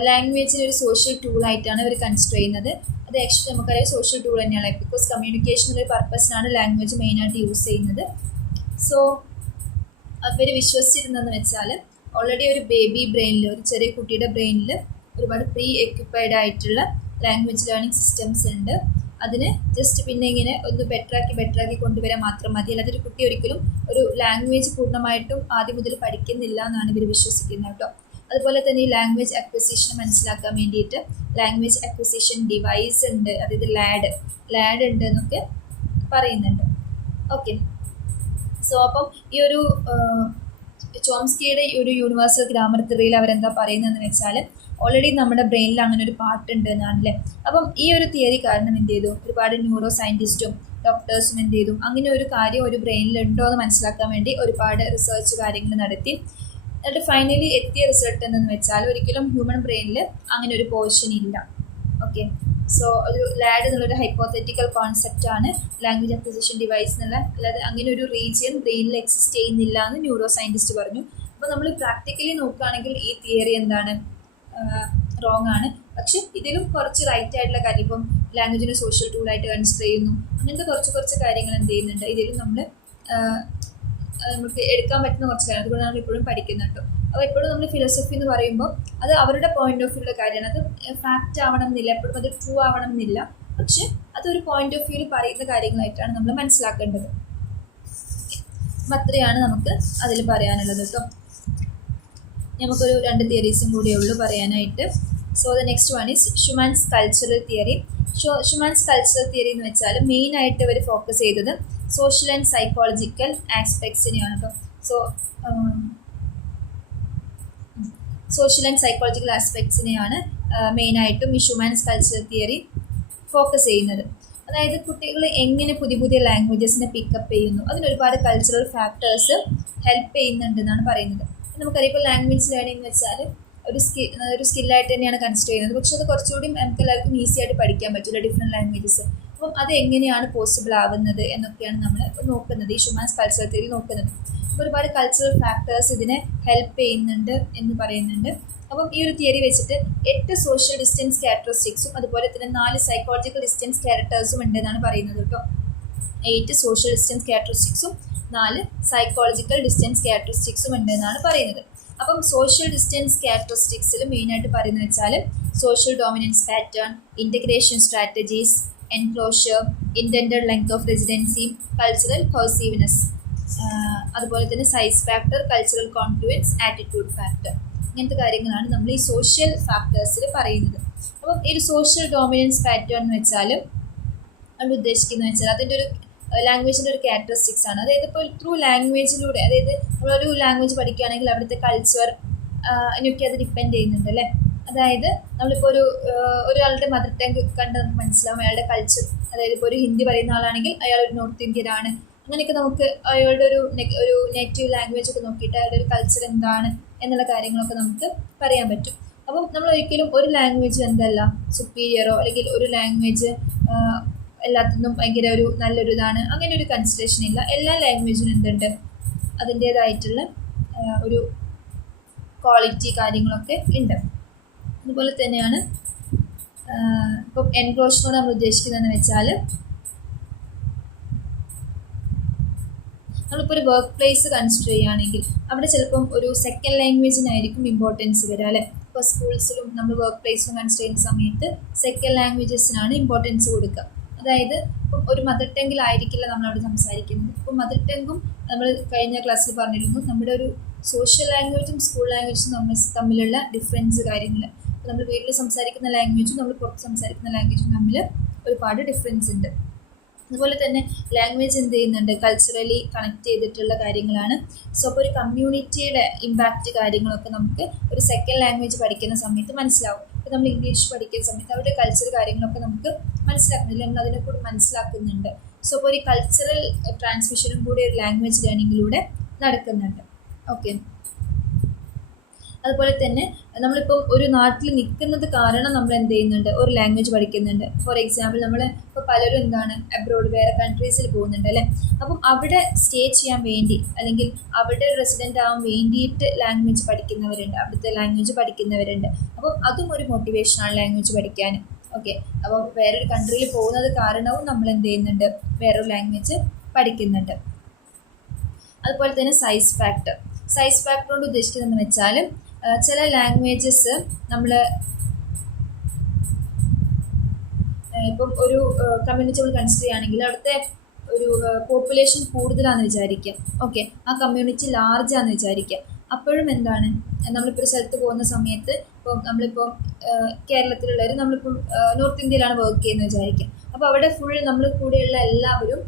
ലാംഗ്വേജിന് ഒരു സോഷ്യൽ ടൂളായിട്ടാണ് അവർ കൺസിഡർ ചെയ്യുന്നത്. അത് ആക്ച്വലി നമുക്കറിയാം സോഷ്യൽ ടൂൾ തന്നെയാണ്, ബിക്കോസ് കമ്മ്യൂണിക്കേഷൻ ഒരു പർപ്പസിനാണ് ലാംഗ്വേജ് മെയിനായിട്ട് യൂസ് ചെയ്യുന്നത്. സോ അവർ വിശ്വസിച്ചിരുന്നതെന്ന് വെച്ചാൽ ഓൾറെഡി ഒരു ബേബി ബ്രെയിനിൽ, ഒരു ചെറിയ കുട്ടിയുടെ ബ്രെയിനിൽ ഒരുപാട് പ്രീ എക്യുപ്പൈഡ് ആയിട്ടുള്ള ലാംഗ്വേജ് ലേണിംഗ് സിസ്റ്റംസ് ഉണ്ട്. അതിന് ജസ്റ്റ് പിന്നെ ഇങ്ങനെ ഒന്ന് ബെറ്ററാക്കി കൊണ്ടുവരാൻ മാത്രം മതി. അല്ലാതെ ഒരു കുട്ടി ഒരിക്കലും ഒരു ലാംഗ്വേജ് പൂർണ്ണമായിട്ടും ആദ്യം മുതൽ പഠിക്കുന്നില്ല എന്നാണ് ഇവർ വിശ്വസിക്കുന്നത് കേട്ടോ. അതുപോലെ തന്നെ ഈ ലാംഗ്വേജ് അക്വിസിഷൻ മനസ്സിലാക്കാൻ വേണ്ടിയിട്ട് ലാംഗ്വേജ് അക്വിസിഷൻ ഡിവൈസ് ഉണ്ട്, അതായത് ലാഡ് ഉണ്ട് എന്നൊക്കെ പറയുന്നുണ്ട്. ഓക്കെ, സോ അപ്പം ഈ ഒരു ചോംസ്കിയുടെ ഈ ഒരു യൂണിവേഴ്സൽ ഗ്രാമർ തിയറിയിൽ അവരെന്താ പറയുന്നതെന്ന് വെച്ചാൽ ഓൾറെഡി നമ്മുടെ ബ്രെയിനിൽ അങ്ങനെ ഒരു പാർട്ട് ഉണ്ട് എന്നാണല്ലേ. അപ്പം ഈ ഒരു തിയറി കാരണം എന്ത് ചെയ്തു, ഒരുപാട് ന്യൂറോ സയൻറ്റിസ്റ്റും ഡോക്ടേഴ്സും എന്ത് ചെയ്തു, അങ്ങനെ ഒരു കാര്യം ഒരു ബ്രെയിനിൽ ഉണ്ടോ എന്ന് മനസ്സിലാക്കാൻ വേണ്ടി ഒരുപാട് റിസർച്ച് കാര്യങ്ങൾ നടത്തി. എന്നിട്ട് ഫൈനലി എത്തിയ റിസൾട്ട് എന്തെന്ന് വെച്ചാൽ ഒരിക്കലും ഹ്യൂമൻ ബ്രെയിനിൽ അങ്ങനെ ഒരു പോർഷൻ ഇല്ല. ഓക്കെ, സോ ഒരു ലാഡ് എന്നുള്ളൊരു ഹൈപ്പോത്തറ്റിക്കൽ കോൺസെപ്റ്റാണ് ലാംഗ്വേജ് അക്വിസിഷൻ ഡിവൈസ് എന്നുള്ള. അല്ലാതെ അങ്ങനെ ഒരു റീജിയൻ ബ്രെയിനിൽ എക്സിസ്റ്റ് ചെയ്യുന്നില്ല എന്ന് ന്യൂറോ സയൻറ്റിസ്റ്റ് പറഞ്ഞു. അപ്പോൾ നമ്മൾ പ്രാക്ടിക്കലി നോക്കുകയാണെങ്കിൽ ഈ തിയറി എന്താണ്, റോങ് ആണ്. പക്ഷെ ഇതിലും കുറച്ച് റൈറ്റ് ആയിട്ടുള്ള കാര്യം, ഇപ്പം ലാംഗ്വേജിനെ സോഷ്യൽ ടൂളായിട്ട് കൺസിഡർ ചെയ്യുന്നു, അങ്ങനത്തെ കുറച്ച് കാര്യങ്ങൾ എന്ത് ചെയ്യുന്നുണ്ട് ഇതിലും നമ്മൾ നമുക്ക് എടുക്കാൻ പറ്റുന്ന കുറച്ച് കാര്യം. അതുകൊണ്ട് നമ്മൾ ഇപ്പോഴും പഠിക്കുന്നുണ്ട്. അപ്പോൾ എപ്പോഴും നമ്മൾ ഫിലോസഫി എന്ന് പറയുമ്പോൾ അത് അവരുടെ പോയിന്റ് ഓഫ് വ്യൂയുടെ കാര്യമാണ്. അത് ഫാക്റ്റ് ആവണം എന്നില്ല, എപ്പോഴും അത് ട്രൂ ആവണം എന്നില്ല. പക്ഷെ അതൊരു പോയിന്റ് ഓഫ് വ്യൂവിൽ പറയുന്ന കാര്യങ്ങളായിട്ടാണ് നമ്മൾ മനസ്സിലാക്കേണ്ടത്. അപ്പം അത്രയാണ് നമുക്ക് അതിൽ പറയാനുള്ളത് കേട്ടോ. നമുക്കൊരു 2 തിയറീസും കൂടിയേ ഉള്ളൂ പറയാനായിട്ട്. So the next one is Schumann's cultural theory. Schumann's cultural theory എന്ന് വെച്ചാൽ മെയിനായിട്ട് അവർ ഫോക്കസ് ചെയ്തത് സോഷ്യൽ ആൻഡ് സൈക്കോളജിക്കൽ ആസ്പെക്ട്സിനെയാണ് കേട്ടോ. സോഷ്യൽ ആൻഡ് സൈക്കോളജിക്കൽ ആസ്പെക്ട്സിനെയാണ് മെയിനായിട്ടും ഈ ഷുമാൻസ് കൾച്ചറൽ തിയറി ഫോക്കസ് ചെയ്യുന്നത്. അതായത് കുട്ടികൾ എങ്ങനെ പുതിയ ലാംഗ്വേജസിനെ പിക്കപ്പ് ചെയ്യുന്നു, അതിനൊരുപാട് കൾച്ചറൽ ഫാക്ടേഴ്സ് ഹെൽപ്പ് ചെയ്യുന്നുണ്ടെന്നാണ് പറയുന്നത്. നമുക്കറിയാം ഇപ്പോൾ ലാംഗ്വേജ് ലേണിംഗ് എന്ന് വെച്ചാൽ ഒരു സ്കില്ലായിട്ട് തന്നെയാണ് കൺസിഡർ ചെയ്യുന്നത്. പക്ഷെ അത് കുറച്ചുകൂടി നമുക്ക് എല്ലാവർക്കും ഈസി ആയിട്ട് പഠിക്കാൻ പറ്റില്ല ഡിഫറെൻറ്റ് ലാംഗ്വേജസ്. അപ്പം അത് എങ്ങനെയാണ് പോസിബിൾ ആവുന്നത് എന്നൊക്കെയാണ് നമ്മൾ നോക്കുന്നത്, ഈ ഷുമാൻസ് കൾച്ചറൽ തിയറി നോക്കുന്നത്. അപ്പോൾ ഒരുപാട് കൾച്ചറൽ ഫാക്ടേഴ്സ് ഇതിനെ ഹെൽപ്പ് ചെയ്യുന്നുണ്ട് എന്ന് പറയുന്നുണ്ട്. അപ്പം ഈ ഒരു തിയറി വെച്ചിട്ട് 8 സോഷ്യൽ ഡിസ്റ്റൻസ് ക്യാരക്ടറിസ്റ്റിക്സും അതുപോലെ തന്നെ 4 സൈക്കോളജിക്കൽ ഡിസ്റ്റൻസ് ക്യാരക്ടേഴ്സും ഉണ്ടെന്നാണ് പറയുന്നത് കേട്ടോ. 8 സോഷ്യൽ ഡിസ്റ്റൻസ് ക്യാരക്ടറിസ്റ്റിക്സും 4 സൈക്കോളജിക്കൽ ഡിസ്റ്റൻസ് ക്യാരക്ടറിസ്റ്റിക്സും ഉണ്ടെന്നാണ് പറയുന്നത്. അപ്പം സോഷ്യൽ ഡിസ്റ്റൻസ് ക്യാരക്ടറിസ്റ്റിക്സിൽ മെയിനായിട്ട് പറയുന്നത് വെച്ചാൽ social dominance pattern, integration strategies, enclosure, intended length of residency, cultural pervasiveness, അതുപോലെ തന്നെ size factor, cultural confluence, attitude factor, ഇങ്ങനത്തെ കാര്യങ്ങളാണ് നമ്മൾ ഈ സോഷ്യൽ ഫാക്ടേഴ്സിൽ പറയുന്നത്. അപ്പം ഈ ഒരു സോഷ്യൽ ഡോമിനൻസ് പാറ്റേൺ എന്ന് വെച്ചാൽ അത് ഉദ്ദേശിക്കുന്നത് വെച്ചാൽ അതിൻ്റെ ഒരു ലാംഗ്വേജിൻ്റെ ഒരു ക്യാരക്ടറിസ്റ്റിക്സ് ആണ്. അതായത് ഇപ്പോൾ ത്രൂ ലാംഗ്വേജിലൂടെ, അതായത് നമ്മളൊരു ലാംഗ്വേജ് പഠിക്കുകയാണെങ്കിൽ അവിടുത്തെ കൾച്ചർ അതിനൊക്കെ അത് ഡിപ്പെൻഡ് ചെയ്യുന്നുണ്ട് അല്ലേ. അതായത് നമ്മളിപ്പോൾ ഒരാളുടെ മദർ ടങ് കണ്ട് നമുക്ക് മനസ്സിലാവും അയാളുടെ കൾച്ചർ. അതായത് ഇപ്പോൾ ഒരു ഹിന്ദി പറയുന്ന ആളാണെങ്കിൽ അയാൾ ഒരു നോർത്ത് ഇന്ത്യനാണ്, അങ്ങനെയൊക്കെ നമുക്ക് അയാളുടെ ഒരു നേറ്റീവ് ലാംഗ്വേജ് ഒക്കെ നോക്കിയിട്ട് അയാളുടെ ഒരു കൾച്ചർ എന്താണ് എന്നുള്ള കാര്യങ്ങളൊക്കെ നമുക്ക് പറയാൻ പറ്റും. അപ്പം നമ്മൾ ഒരിക്കലും ഒരു ലാംഗ്വേജ് എന്തല്ല സുപ്പീരിയറോ അല്ലെങ്കിൽ ഒരു ലാംഗ്വേജ് എല്ലാത്തിനും ഭയങ്കര ഒരു നല്ലൊരു ഇതാണ് അങ്ങനെ ഒരു കൺസിഡറേഷൻ ഇല്ല. എല്ലാ ലാംഗ്വേജിനും എന്തുണ്ട്, അതിൻ്റേതായിട്ടുള്ള ഒരു ക്വാളിറ്റി കാര്യങ്ങളൊക്കെ ഉണ്ട്. അതുപോലെ തന്നെയാണ് ഇപ്പം എൻക്ലോഷറോട് നമ്മൾ ഉദ്ദേശിക്കുന്നതെന്ന് വെച്ചാൽ നമ്മളിപ്പോൾ ഒരു വർക്ക് പ്ലേസ് കൺസിഡർ ചെയ്യുകയാണെങ്കിൽ അവിടെ ചിലപ്പം ഒരു സെക്കൻഡ് ലാംഗ്വേജിനായിരിക്കും ഇമ്പോർട്ടൻസ് വരിക അല്ലേ. ഇപ്പോൾ സ്കൂൾസിലും നമ്മൾ വർക്ക് പ്ലേസിലും കൺസിഡർ ചെയ്യുന്ന സമയത്ത് സെക്കൻഡ് ലാംഗ്വേജസിനാണ് ഇമ്പോർട്ടൻസ് കൊടുക്കുക. അതായത് ഇപ്പം ഒരു മദർ ടങ്ങിലായിരിക്കില്ല നമ്മളവിടെ സംസാരിക്കുന്നത്. ഇപ്പം മദർ ടങ്ങും നമ്മൾ കഴിഞ്ഞ ക്ലാസ്സിൽ പറഞ്ഞിരുന്നു നമ്മുടെ ഒരു സോഷ്യൽ ലാംഗ്വേജും സ്കൂൾ ലാംഗ്വേജും തമ്മിലുള്ള ഡിഫറൻസ് കാര്യങ്ങൾ. അപ്പോൾ നമ്മൾ വീട്ടിൽ സംസാരിക്കുന്ന ലാംഗ്വേജും നമ്മൾ പുറത്ത് സംസാരിക്കുന്ന ലാംഗ്വേജും തമ്മിൽ ഒരുപാട് ഡിഫറൻസ് ഉണ്ട്. അതുപോലെ തന്നെ ലാംഗ്വേജ് എന്ത് ചെയ്യുന്നുണ്ട്, കൾച്ചറലി കണക്ട് ചെയ്തിട്ടുള്ള കാര്യങ്ങളാണ്. സോ അപ്പോൾ ഒരു കമ്മ്യൂണിറ്റിയുടെ ഇമ്പാക്റ്റ് കാര്യങ്ങളൊക്കെ നമുക്ക് ഒരു സെക്കൻഡ് ലാംഗ്വേജ് പഠിക്കുന്ന സമയത്ത് മനസ്സിലാവും. ഇപ്പോൾ നമ്മൾ ഇംഗ്ലീഷ് പഠിക്കുന്ന സമയത്ത് അവരുടെ കൾച്ചർ കാര്യങ്ങളൊക്കെ നമുക്ക് മനസ്സിലാക്കുന്നില്ല, നമ്മൾ അതിനെ കൂടി മനസ്സിലാക്കുന്നുണ്ട്. സോ അപ്പോൾ ഒരു കൾച്ചറൽ ട്രാൻസ്മിഷനും കൂടി ഒരു ലാംഗ്വേജ് ലേണിങ്ങിലൂടെ നടക്കുന്നുണ്ട്. ഓക്കെ. അതുപോലെ തന്നെ നമ്മളിപ്പം ഒരു നാട്ടിൽ നിൽക്കുന്നത് കാരണം നമ്മൾ എന്ത് ചെയ്യുന്നുണ്ട്, ഒരു ലാംഗ്വേജ് പഠിക്കുന്നുണ്ട്. ഫോർ എക്സാമ്പിൾ നമ്മൾ ഇപ്പോൾ പലരും എന്താണ് അബ്രോഡ് വേറെ കൺട്രീസിൽ പോകുന്നുണ്ട് അല്ലേ. അപ്പം അവിടെ സ്റ്റേ ചെയ്യാൻ വേണ്ടി അല്ലെങ്കിൽ അവിടെ റെസിഡൻ്റ് ആവാൻ വേണ്ടിയിട്ട് ലാംഗ്വേജ് പഠിക്കുന്നവരുണ്ട്, അവിടുത്തെ ലാംഗ്വേജ് പഠിക്കുന്നവരുണ്ട്. അപ്പം അതും ഒരു മോട്ടിവേഷനാണ് ലാംഗ്വേജ് പഠിക്കാൻ. ഓക്കെ. അപ്പോൾ വേറൊരു കൺട്രിയിൽ പോകുന്നത് കാരണവും നമ്മൾ എന്ത് ചെയ്യുന്നുണ്ട്, വേറൊരു ലാംഗ്വേജ് പഠിക്കുന്നുണ്ട്. അതുപോലെ തന്നെ സൈസ് ഫാക്ടർ കൊണ്ട് ഉദ്ദേശിക്കുന്നതെന്ന് വെച്ചാൽ ചില ലാംഗ്വേജസ് നമ്മൾ ഇപ്പം ഒരു കമ്മ്യൂണിറ്റി നമ്മൾ കൺസിഡർ ചെയ്യുകയാണെങ്കിൽ അവിടുത്തെ ഒരു പോപ്പുലേഷൻ കൂടുതലാണെന്ന് വിചാരിക്കുക. ഓക്കെ. ആ കമ്മ്യൂണിറ്റി ലാർജാണെന്ന് വിചാരിക്കുക. അപ്പോഴും എന്താണ്, നമ്മളിപ്പോൾ ഒരു സ്ഥലത്ത് പോകുന്ന സമയത്ത് നമ്മളിപ്പോൾ കേരളത്തിലുള്ളവർ നമ്മളിപ്പം നോർത്ത് ഇന്ത്യയിലാണ് വർക്ക് ചെയ്യുന്നത് വിചാരിക്കുക. അപ്പോൾ അവിടെ ഫുൾ നമ്മൾ കൂടെയുള്ള എല്ലാവരും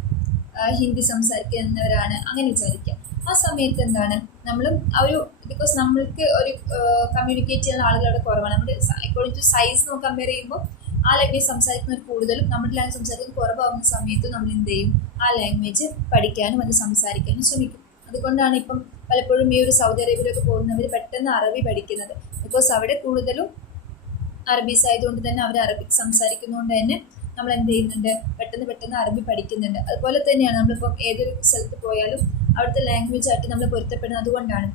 ഹിന്ദി സംസാരിക്കുന്നവരാണ് അങ്ങനെ വിചാരിക്കുക. ആ സമയത്ത് എന്താണ്, നമ്മളും ഒരു ബിക്കോസ് നമ്മൾക്ക് ഒരു കമ്മ്യൂണിക്കേറ്റ് ചെയ്യുന്ന ആളുകൾ അവിടെ കുറവാണ്. നമ്മുടെ അക്കോർഡിംഗ് ടു സൈസ് നമുക്ക് കമ്പയർ ചെയ്യുമ്പോൾ ആ ലാംഗ്വേജ് സംസാരിക്കുന്നവർ കൂടുതലും നമ്മുടെ ലാംഗ്വേജ് സംസാരിക്കുന്നത് കുറവാകുന്ന സമയത്ത് നമ്മൾ എന്ത് ചെയ്യും, ആ ലാംഗ്വേജ് പഠിക്കാനും അത് സംസാരിക്കാനും ശ്രമിക്കും. അതുകൊണ്ടാണ് ഇപ്പം പലപ്പോഴും ഈ ഒരു സൗദി അറേബ്യയിലൊക്കെ പോകുന്നവർ പെട്ടെന്ന് അറബി പഠിക്കുന്നത്. ബിക്കോസ് അവിടെ കൂടുതലും അറബീസ് ആയതുകൊണ്ട് തന്നെ അവർ അറബിക് സംസാരിക്കുന്നതുകൊണ്ട് തന്നെ നമ്മൾ എന്ത് ചെയ്യുന്നുണ്ട്, പെട്ടെന്ന് അറബി പഠിക്കുന്നുണ്ട്. അതുപോലെ തന്നെയാണ് നമ്മളിപ്പം ഏതൊരു സ്ഥലത്ത് പോയാലും അവിടുത്തെ ലാംഗ്വേജ് ആയിട്ട് നമ്മൾ പൊരുത്തപ്പെടുന്നത് അതുകൊണ്ടാണ്.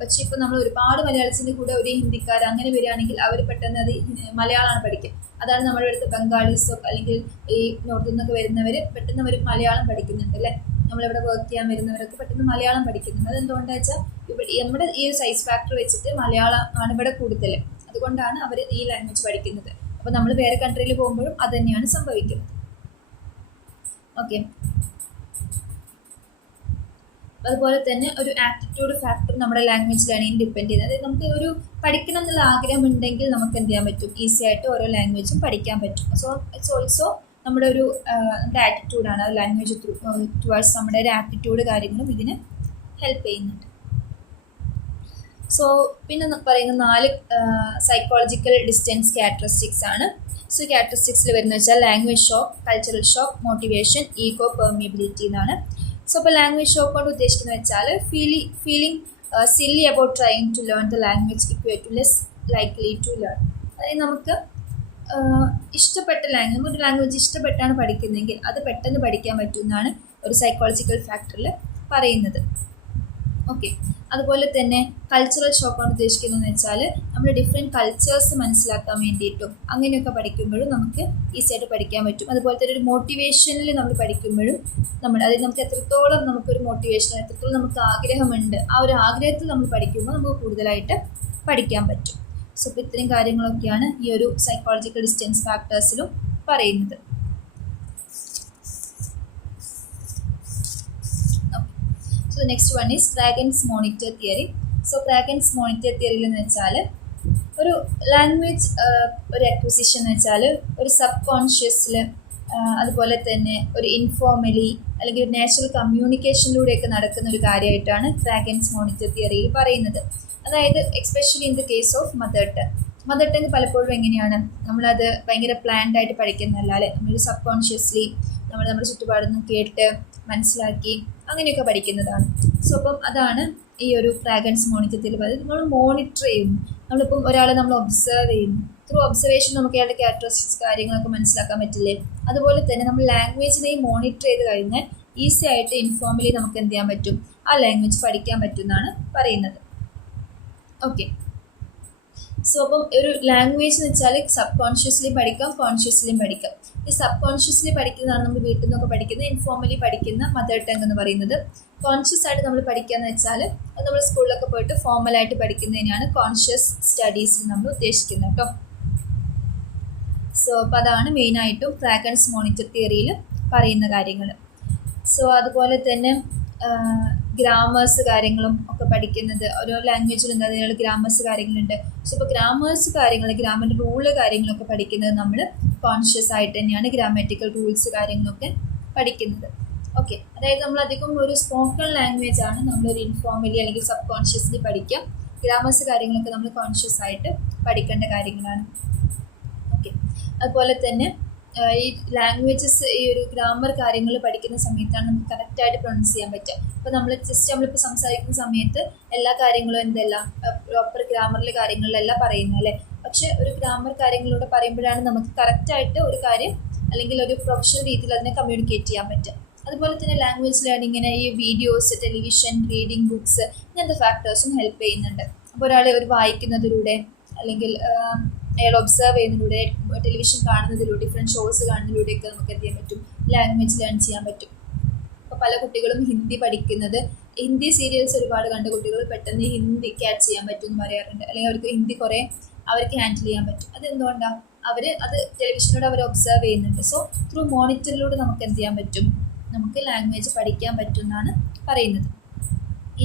പക്ഷേ ഇപ്പോൾ നമ്മൾ ഒരുപാട് മലയാളത്തിൻ്റെ കൂടെ ഒരു ഹിന്ദിക്കാർ അങ്ങനെ വരികയാണെങ്കിൽ അവർ പെട്ടെന്ന് അത് മലയാളമാണ് പഠിക്കുക. അതാണ് നമ്മുടെ അടുത്ത് ബംഗാളീസോ അല്ലെങ്കിൽ ഈ നോർത്തിൽ നിന്നൊക്കെ വരുന്നവർ പെട്ടെന്ന് അവർ മലയാളം പഠിക്കുന്നുണ്ട് അല്ലേ. നമ്മളിവിടെ വർക്ക് ചെയ്യാൻ വരുന്നവരൊക്കെ പെട്ടെന്ന് മലയാളം പഠിക്കുന്നുണ്ട്. അതെന്തുകൊണ്ടാണെന്ന് വെച്ചാൽ ഇവിടെ നമ്മുടെ ഈ ഒരു സൈസ് ഫാക്ടർ വെച്ചിട്ട് മലയാളം ആണ് ഇവിടെ കൂടുതൽ. അതുകൊണ്ടാണ് അവർ ഈ ലാംഗ്വേജ് പഠിക്കുന്നത്. അപ്പോൾ നമ്മൾ വേറെ കൺട്രിയിൽ പോകുമ്പോഴും അത് തന്നെയാണ് സംഭവിക്കുന്നത്. ഓക്കെ. അതുപോലെ തന്നെ ഒരു ആപ്റ്റിറ്റ്യൂഡ് ഫാക്ടർ നമ്മുടെ ലാംഗ്വേജ് ലേണിംഗ് ഡിപ്പെൻഡ് ചെയ്യുന്നത്. അതായത് നമുക്ക് ഒരു പഠിക്കണം എന്നുള്ള ആഗ്രഹം ഉണ്ടെങ്കിൽ നമുക്ക് എന്ത് ചെയ്യാൻ പറ്റും, ഈസി ആയിട്ട് ഓരോ ലാംഗ്വേജും പഠിക്കാൻ പറ്റും. സോ ഇറ്റ്സ് ഓൾസോ നമ്മുടെ ഒരു നമ്മുടെ ആറ്റിറ്റ്യൂഡാണ്, ആ ലാംഗ്വേജ് ടുവേർഡ്സ് നമ്മുടെ ഒരു ആപ്റ്റിറ്റ്യൂഡ് കാര്യങ്ങളും ഇതിന് ഹെൽപ്പ് ചെയ്യുന്നുണ്ട്. സോ പിന്നെ പറയുന്ന 4 സൈക്കോളജിക്കൽ ഡിസ്റ്റൻസ് ക്യാരക്ടറിസ്റ്റിക്സ് ആണ്. സോ ക്യാരക്ടറിസ്റ്റിക്സിൽ വരുന്നത് വെച്ചാൽ language shock, cultural shock, motivation, ego, permeability എന്നാണ്. സോ ഇപ്പോൾ ലാംഗ്വേജ് ഷോക്ക് കൊണ്ട് ഉദ്ദേശിക്കുന്നത് വെച്ചാൽ feeling silly about trying to learn the language equate to less likely to learn. അതായത് നമുക്ക് ഇഷ്ടപ്പെട്ട ലാംഗ്വേജ്, ഒരു ലാംഗ്വേജ് ഇഷ്ടപ്പെട്ടാണ് പഠിക്കുന്നതെങ്കിൽ അത് പെട്ടെന്ന് പഠിക്കാൻ പറ്റുമെന്നാണ് ഒരു സൈക്കോളജിക്കൽ ഫാക്ടറിൽ പറയുന്നത്. ഓക്കെ. അതുപോലെ തന്നെ കൾച്ചറൽ ഷോക്ക് കൊണ്ട് ഉദ്ദേശിക്കുന്നതെന്ന് വെച്ചാൽ നമ്മൾ ഡിഫറെൻറ്റ് കൾച്ചേഴ്സ് മനസ്സിലാക്കാൻ വേണ്ടിയിട്ടും അങ്ങനെയൊക്കെ പഠിക്കുമ്പോഴും നമുക്ക് ഈസി ആയിട്ട് പഠിക്കാൻ പറ്റും. അതുപോലെ തന്നെ ഒരു മോട്ടിവേഷനിൽ നമ്മൾ പഠിക്കുമ്പോഴും അതായത് നമുക്ക് എത്രത്തോളം നമുക്കൊരു മോട്ടിവേഷൻ, എത്രത്തോളം നമുക്ക് ആഗ്രഹമുണ്ട്, ആ ഒരു ആഗ്രഹത്തിൽ നമ്മൾ പഠിക്കുമ്പോൾ നമുക്ക് കൂടുതലായിട്ട് പഠിക്കാൻ പറ്റും. സോ ഇപ്പോൾ ഇത്രയും കാര്യങ്ങളൊക്കെയാണ് ഈ ഒരു സൈക്കോളജിക്കൽ ഡിസ്റ്റൻസ് ഫാക്ടേഴ്സിലും പറയുന്നത്. So the next one is Kragen's monitor theory. So Kragen's monitor theory എന്ന് വെച്ചാൽ ഒരു ലാംഗ്വേജ് ഒരു അക്വിസിഷൻ എന്ന് വെച്ചാൽ ഒരു സബ് കോൺഷ്യസിൽ അതുപോലെ തന്നെ ഒരു ഇൻഫോർമലി അല്ലെങ്കിൽ ഒരു നാച്ചുറൽ കമ്മ്യൂണിക്കേഷനിലൂടെയൊക്കെ നടക്കുന്ന ഒരു കാര്യമായിട്ടാണ് ക്രാഗൻസ് മോണിറ്റർ തിയറിയിൽ പറയുന്നത്. അതായത് especially in the case of mother tongue പലപ്പോഴും എങ്ങനെയാണ് നമ്മളത് ഭയങ്കര പ്ലാൻഡ് ആയിട്ട് പഠിക്കുന്നതല്ല അല്ലേ. നമ്മളൊരു സബ് കോൺഷ്യസ്ലി നമ്മുടെ ചുറ്റുപാടൊന്നും കേട്ട് മനസ്സിലാക്കി അങ്ങനെയൊക്കെ പഠിക്കുന്നതാണ്. സോ അപ്പം അതാണ് ഈ ഒരു ക്രാഗൻസ് മോണിറ്റർ തിയറി പറയുന്നത്. നമ്മൾ മോണിറ്റർ ചെയ്യുന്നു, നമ്മളിപ്പം ഒരാളെ നമ്മൾ ഒബ്സർവ് ചെയ്യുന്നു, ത്രൂ ഒബ്സർവേഷൻ നമുക്ക് അയാളുടെ ക്യാരക്ടറിസ്റ്റിക്സ് കാര്യങ്ങളൊക്കെ മനസ്സിലാക്കാൻ പറ്റില്ലേ. അതുപോലെ തന്നെ നമ്മൾ ലാംഗ്വേജിനെയും മോണിറ്റർ ചെയ്ത് കഴിഞ്ഞാൽ ഈസി ആയിട്ട് ഇൻഫോർമലി നമുക്ക് എന്ത് ചെയ്യാൻ പറ്റും, ആ ലാംഗ്വേജ് പഠിക്കാൻ പറ്റുമെന്നാണ് പറയുന്നത്. ഓക്കെ. സോ അപ്പം ഒരു ലാംഗ്വേജ് എന്ന് വെച്ചാൽ സബ് കോൺഷ്യസ്ലി പഠിക്കാം, കോൺഷ്യസ്ലിയും പഠിക്കാം. ഈ സബ് കോൺഷ്യസ്ലി പഠിക്കുന്നതാണ് നമ്മൾ വീട്ടിൽ നിന്നൊക്കെ പഠിക്കുന്നത്, ഇൻഫോർമലി പഠിക്കുന്ന മദർ ടങ് എന്ന് പറയുന്നത്. കോൺഷ്യസ് ആയിട്ട് നമ്മൾ പഠിക്കുക എന്ന് വെച്ചാൽ അത് നമ്മൾ സ്കൂളിലൊക്കെ പോയിട്ട് ഫോർമലായിട്ട് പഠിക്കുന്നതിനാണ് കോൺഷ്യസ് സ്റ്റഡീസിൽ നമ്മൾ ഉദ്ദേശിക്കുന്നത് കേട്ടോ. സോ അപ്പോൾ അതാണ് മെയിനായിട്ടും ക്രാഗൻസ് മോണിറ്റർ തിയറിയിൽ പറയുന്ന കാര്യങ്ങൾ. സോ അതുപോലെ തന്നെ ഗ്രാമേഴ്സ് കാര്യങ്ങളും ഒക്കെ പഠിക്കുന്നത് ഓരോ ലാംഗ്വേജിലും എന്താ അതിനുള്ള ഗ്രാമേഴ്സ് കാര്യങ്ങളുണ്ട്. സോ ഇപ്പോൾ ഗ്രാമേഴ്സ് കാര്യങ്ങൾ, ഗ്രാമറിൻ്റെ റൂള് കാര്യങ്ങളൊക്കെ പഠിക്കുന്നത് നമ്മൾ കോൺഷ്യസ് ആയിട്ട് തന്നെയാണ് ഗ്രാമാറ്റിക്കൽ റൂൾസ് കാര്യങ്ങളൊക്കെ പഠിക്കുന്നത്. ഓക്കെ, അതായത് നമ്മളധികം ഒരു സ്പോക്കൺ ലാംഗ്വേജ് ആണ് നമ്മളൊരു ഇൻഫോർമലി അല്ലെങ്കിൽ സബ് കോൺഷ്യസ്ലി പഠിക്കുക. ഗ്രാമേഴ്സ് കാര്യങ്ങളൊക്കെ നമ്മൾ കോൺഷ്യസ് ആയിട്ട് പഠിക്കേണ്ട കാര്യങ്ങളാണ്. ഓക്കെ, അതുപോലെ തന്നെ ഈ ലാംഗ്വേജസ് ഈ ഒരു ഗ്രാമർ കാര്യങ്ങൾ പഠിക്കുന്ന സമയത്താണ് നമുക്ക് കറക്റ്റായിട്ട് പ്രൊണൗൺസ് ചെയ്യാൻ പറ്റുക. ഇപ്പോൾ നമ്മളിപ്പോൾ സംസാരിക്കുന്ന സമയത്ത് എല്ലാ കാര്യങ്ങളും എന്തെല്ലാം പ്രോപ്പർ ഗ്രാമറിലെ കാര്യങ്ങളിലെല്ലാം പറയുന്നത് അല്ലേ. പക്ഷെ ഒരു ഗ്രാമർ കാര്യങ്ങളിലൂടെ പറയുമ്പോഴാണ് നമുക്ക് കറക്റ്റായിട്ട് ഒരു കാര്യം അല്ലെങ്കിൽ ഒരു പ്രൊഫഷണൽ രീതിയിൽ അതിനെ കമ്മ്യൂണിക്കേറ്റ് ചെയ്യാൻ പറ്റുക. അതുപോലെ തന്നെ ലാംഗ്വേജ് ലേണിങ്ങിന് ഈ വീഡിയോസ്, ടെലിവിഷൻ, റീഡിങ് ബുക്സ് ഇങ്ങനത്തെ ഫാക്ടേഴ്സും ഹെൽപ്പ് ചെയ്യുന്നുണ്ട്. അപ്പോൾ ഒരാളെ ഒരു വായിക്കുന്നതിലൂടെ അല്ലെങ്കിൽ അയാൾ ഒബ്സർവ് ചെയ്യുന്നതിലൂടെ, ടെലിവിഷൻ കാണുന്നതിലൂടെ, ഡിഫറെൻറ്റ് ഷോസ് കാണുന്നതിലൂടെയൊക്കെ നമുക്ക് എന്ത് ചെയ്യാൻ പറ്റും, ലാംഗ്വേജ് ലേൺ ചെയ്യാൻ പറ്റും. അപ്പോൾ പല കുട്ടികളും ഹിന്ദി പഠിക്കുന്നത്, ഹിന്ദി സീരിയൽസ് ഒരുപാട് കണ്ട കുട്ടികൾ പെട്ടെന്ന് ഹിന്ദി ക്യാച്ച് ചെയ്യാൻ പറ്റും എന്ന് പറയാറുണ്ട്. അല്ലെങ്കിൽ അവർക്ക് ഹിന്ദി കുറേ അവർക്ക് ഹാൻഡിൽ ചെയ്യാൻ പറ്റും. അതെന്തുകൊണ്ടാണ്? അത് ടെലിവിഷനിലൂടെ അവർ ഒബ്സർവ് ചെയ്യുന്നുണ്ട്. സോ ത്രൂ മോണിറ്ററിലൂടെ നമുക്ക് എന്ത് ചെയ്യാൻ പറ്റും, നമുക്ക് ലാംഗ്വേജ് പഠിക്കാൻ പറ്റും എന്നാണ് പറയുന്നത്.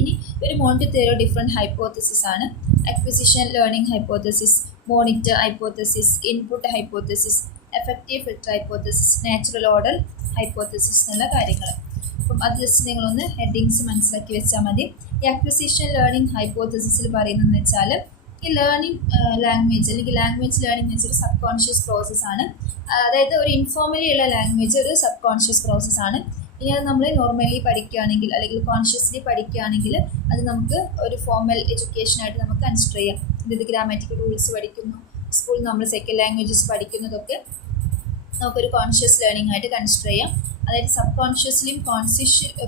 ഇനി ഒരു മോണിറ്റർ തിയറി ഡിഫറെൻറ്റ് ഹൈപ്പോത്തസിസ് ആണ്. Acquisition learning hypothesis, monitor hypothesis, input hypothesis, effective filter hypothesis, natural order hypothesis എന്നുള്ള കാര്യങ്ങൾ. അപ്പം അത് ജസ്റ്റ് നിങ്ങളൊന്ന് ഹെഡിങ്സ് മനസ്സിലാക്കി വെച്ചാൽ മതി. ഈ അക്വിസിഷൻ ലേണിംഗ് ഹൈപ്പോത്തസിസിൽ പറയുന്നതെന്ന് വെച്ചാൽ ഈ ലേണിംഗ് ലാംഗ്വേജ് അല്ലെങ്കിൽ ലാംഗ്വേജ് ലേണിംഗ് എന്ന് വെച്ചാൽ സബ് കോൺഷ്യസ് പ്രോസസ്സാണ്. അതായത് ഒരു ഇൻഫോർമലി ഉള്ള ലാംഗ്വേജ് ഒരു സബ് കോൺഷ്യസ് പ്രോസസ്സാണ്. ഇനി അത് നമ്മൾ നോർമലി പഠിക്കുകയാണെങ്കിൽ അല്ലെങ്കിൽ കോൺഷ്യസ്ലി പഠിക്കുകയാണെങ്കിൽ അത് നമുക്ക് ഒരു ഫോർമൽ എഡ്യൂക്കേഷനായിട്ട് നമുക്ക് കൺസിഡർ ചെയ്യാം. ഇത് ഗ്രാമാറ്റിക്കൽ റൂൾസ് പഠിക്കുന്നു, സ്കൂളിൽ നമ്മൾ സെക്കൻഡ് ലാംഗ്വേജസ് പഠിക്കുന്നതൊക്കെ നമുക്കൊരു കോൺഷ്യസ് ലേണിംഗ് ആയിട്ട് കൺസിഡർ ചെയ്യാം. അതായത് സബ് കോൺഷ്യസ്ലിയും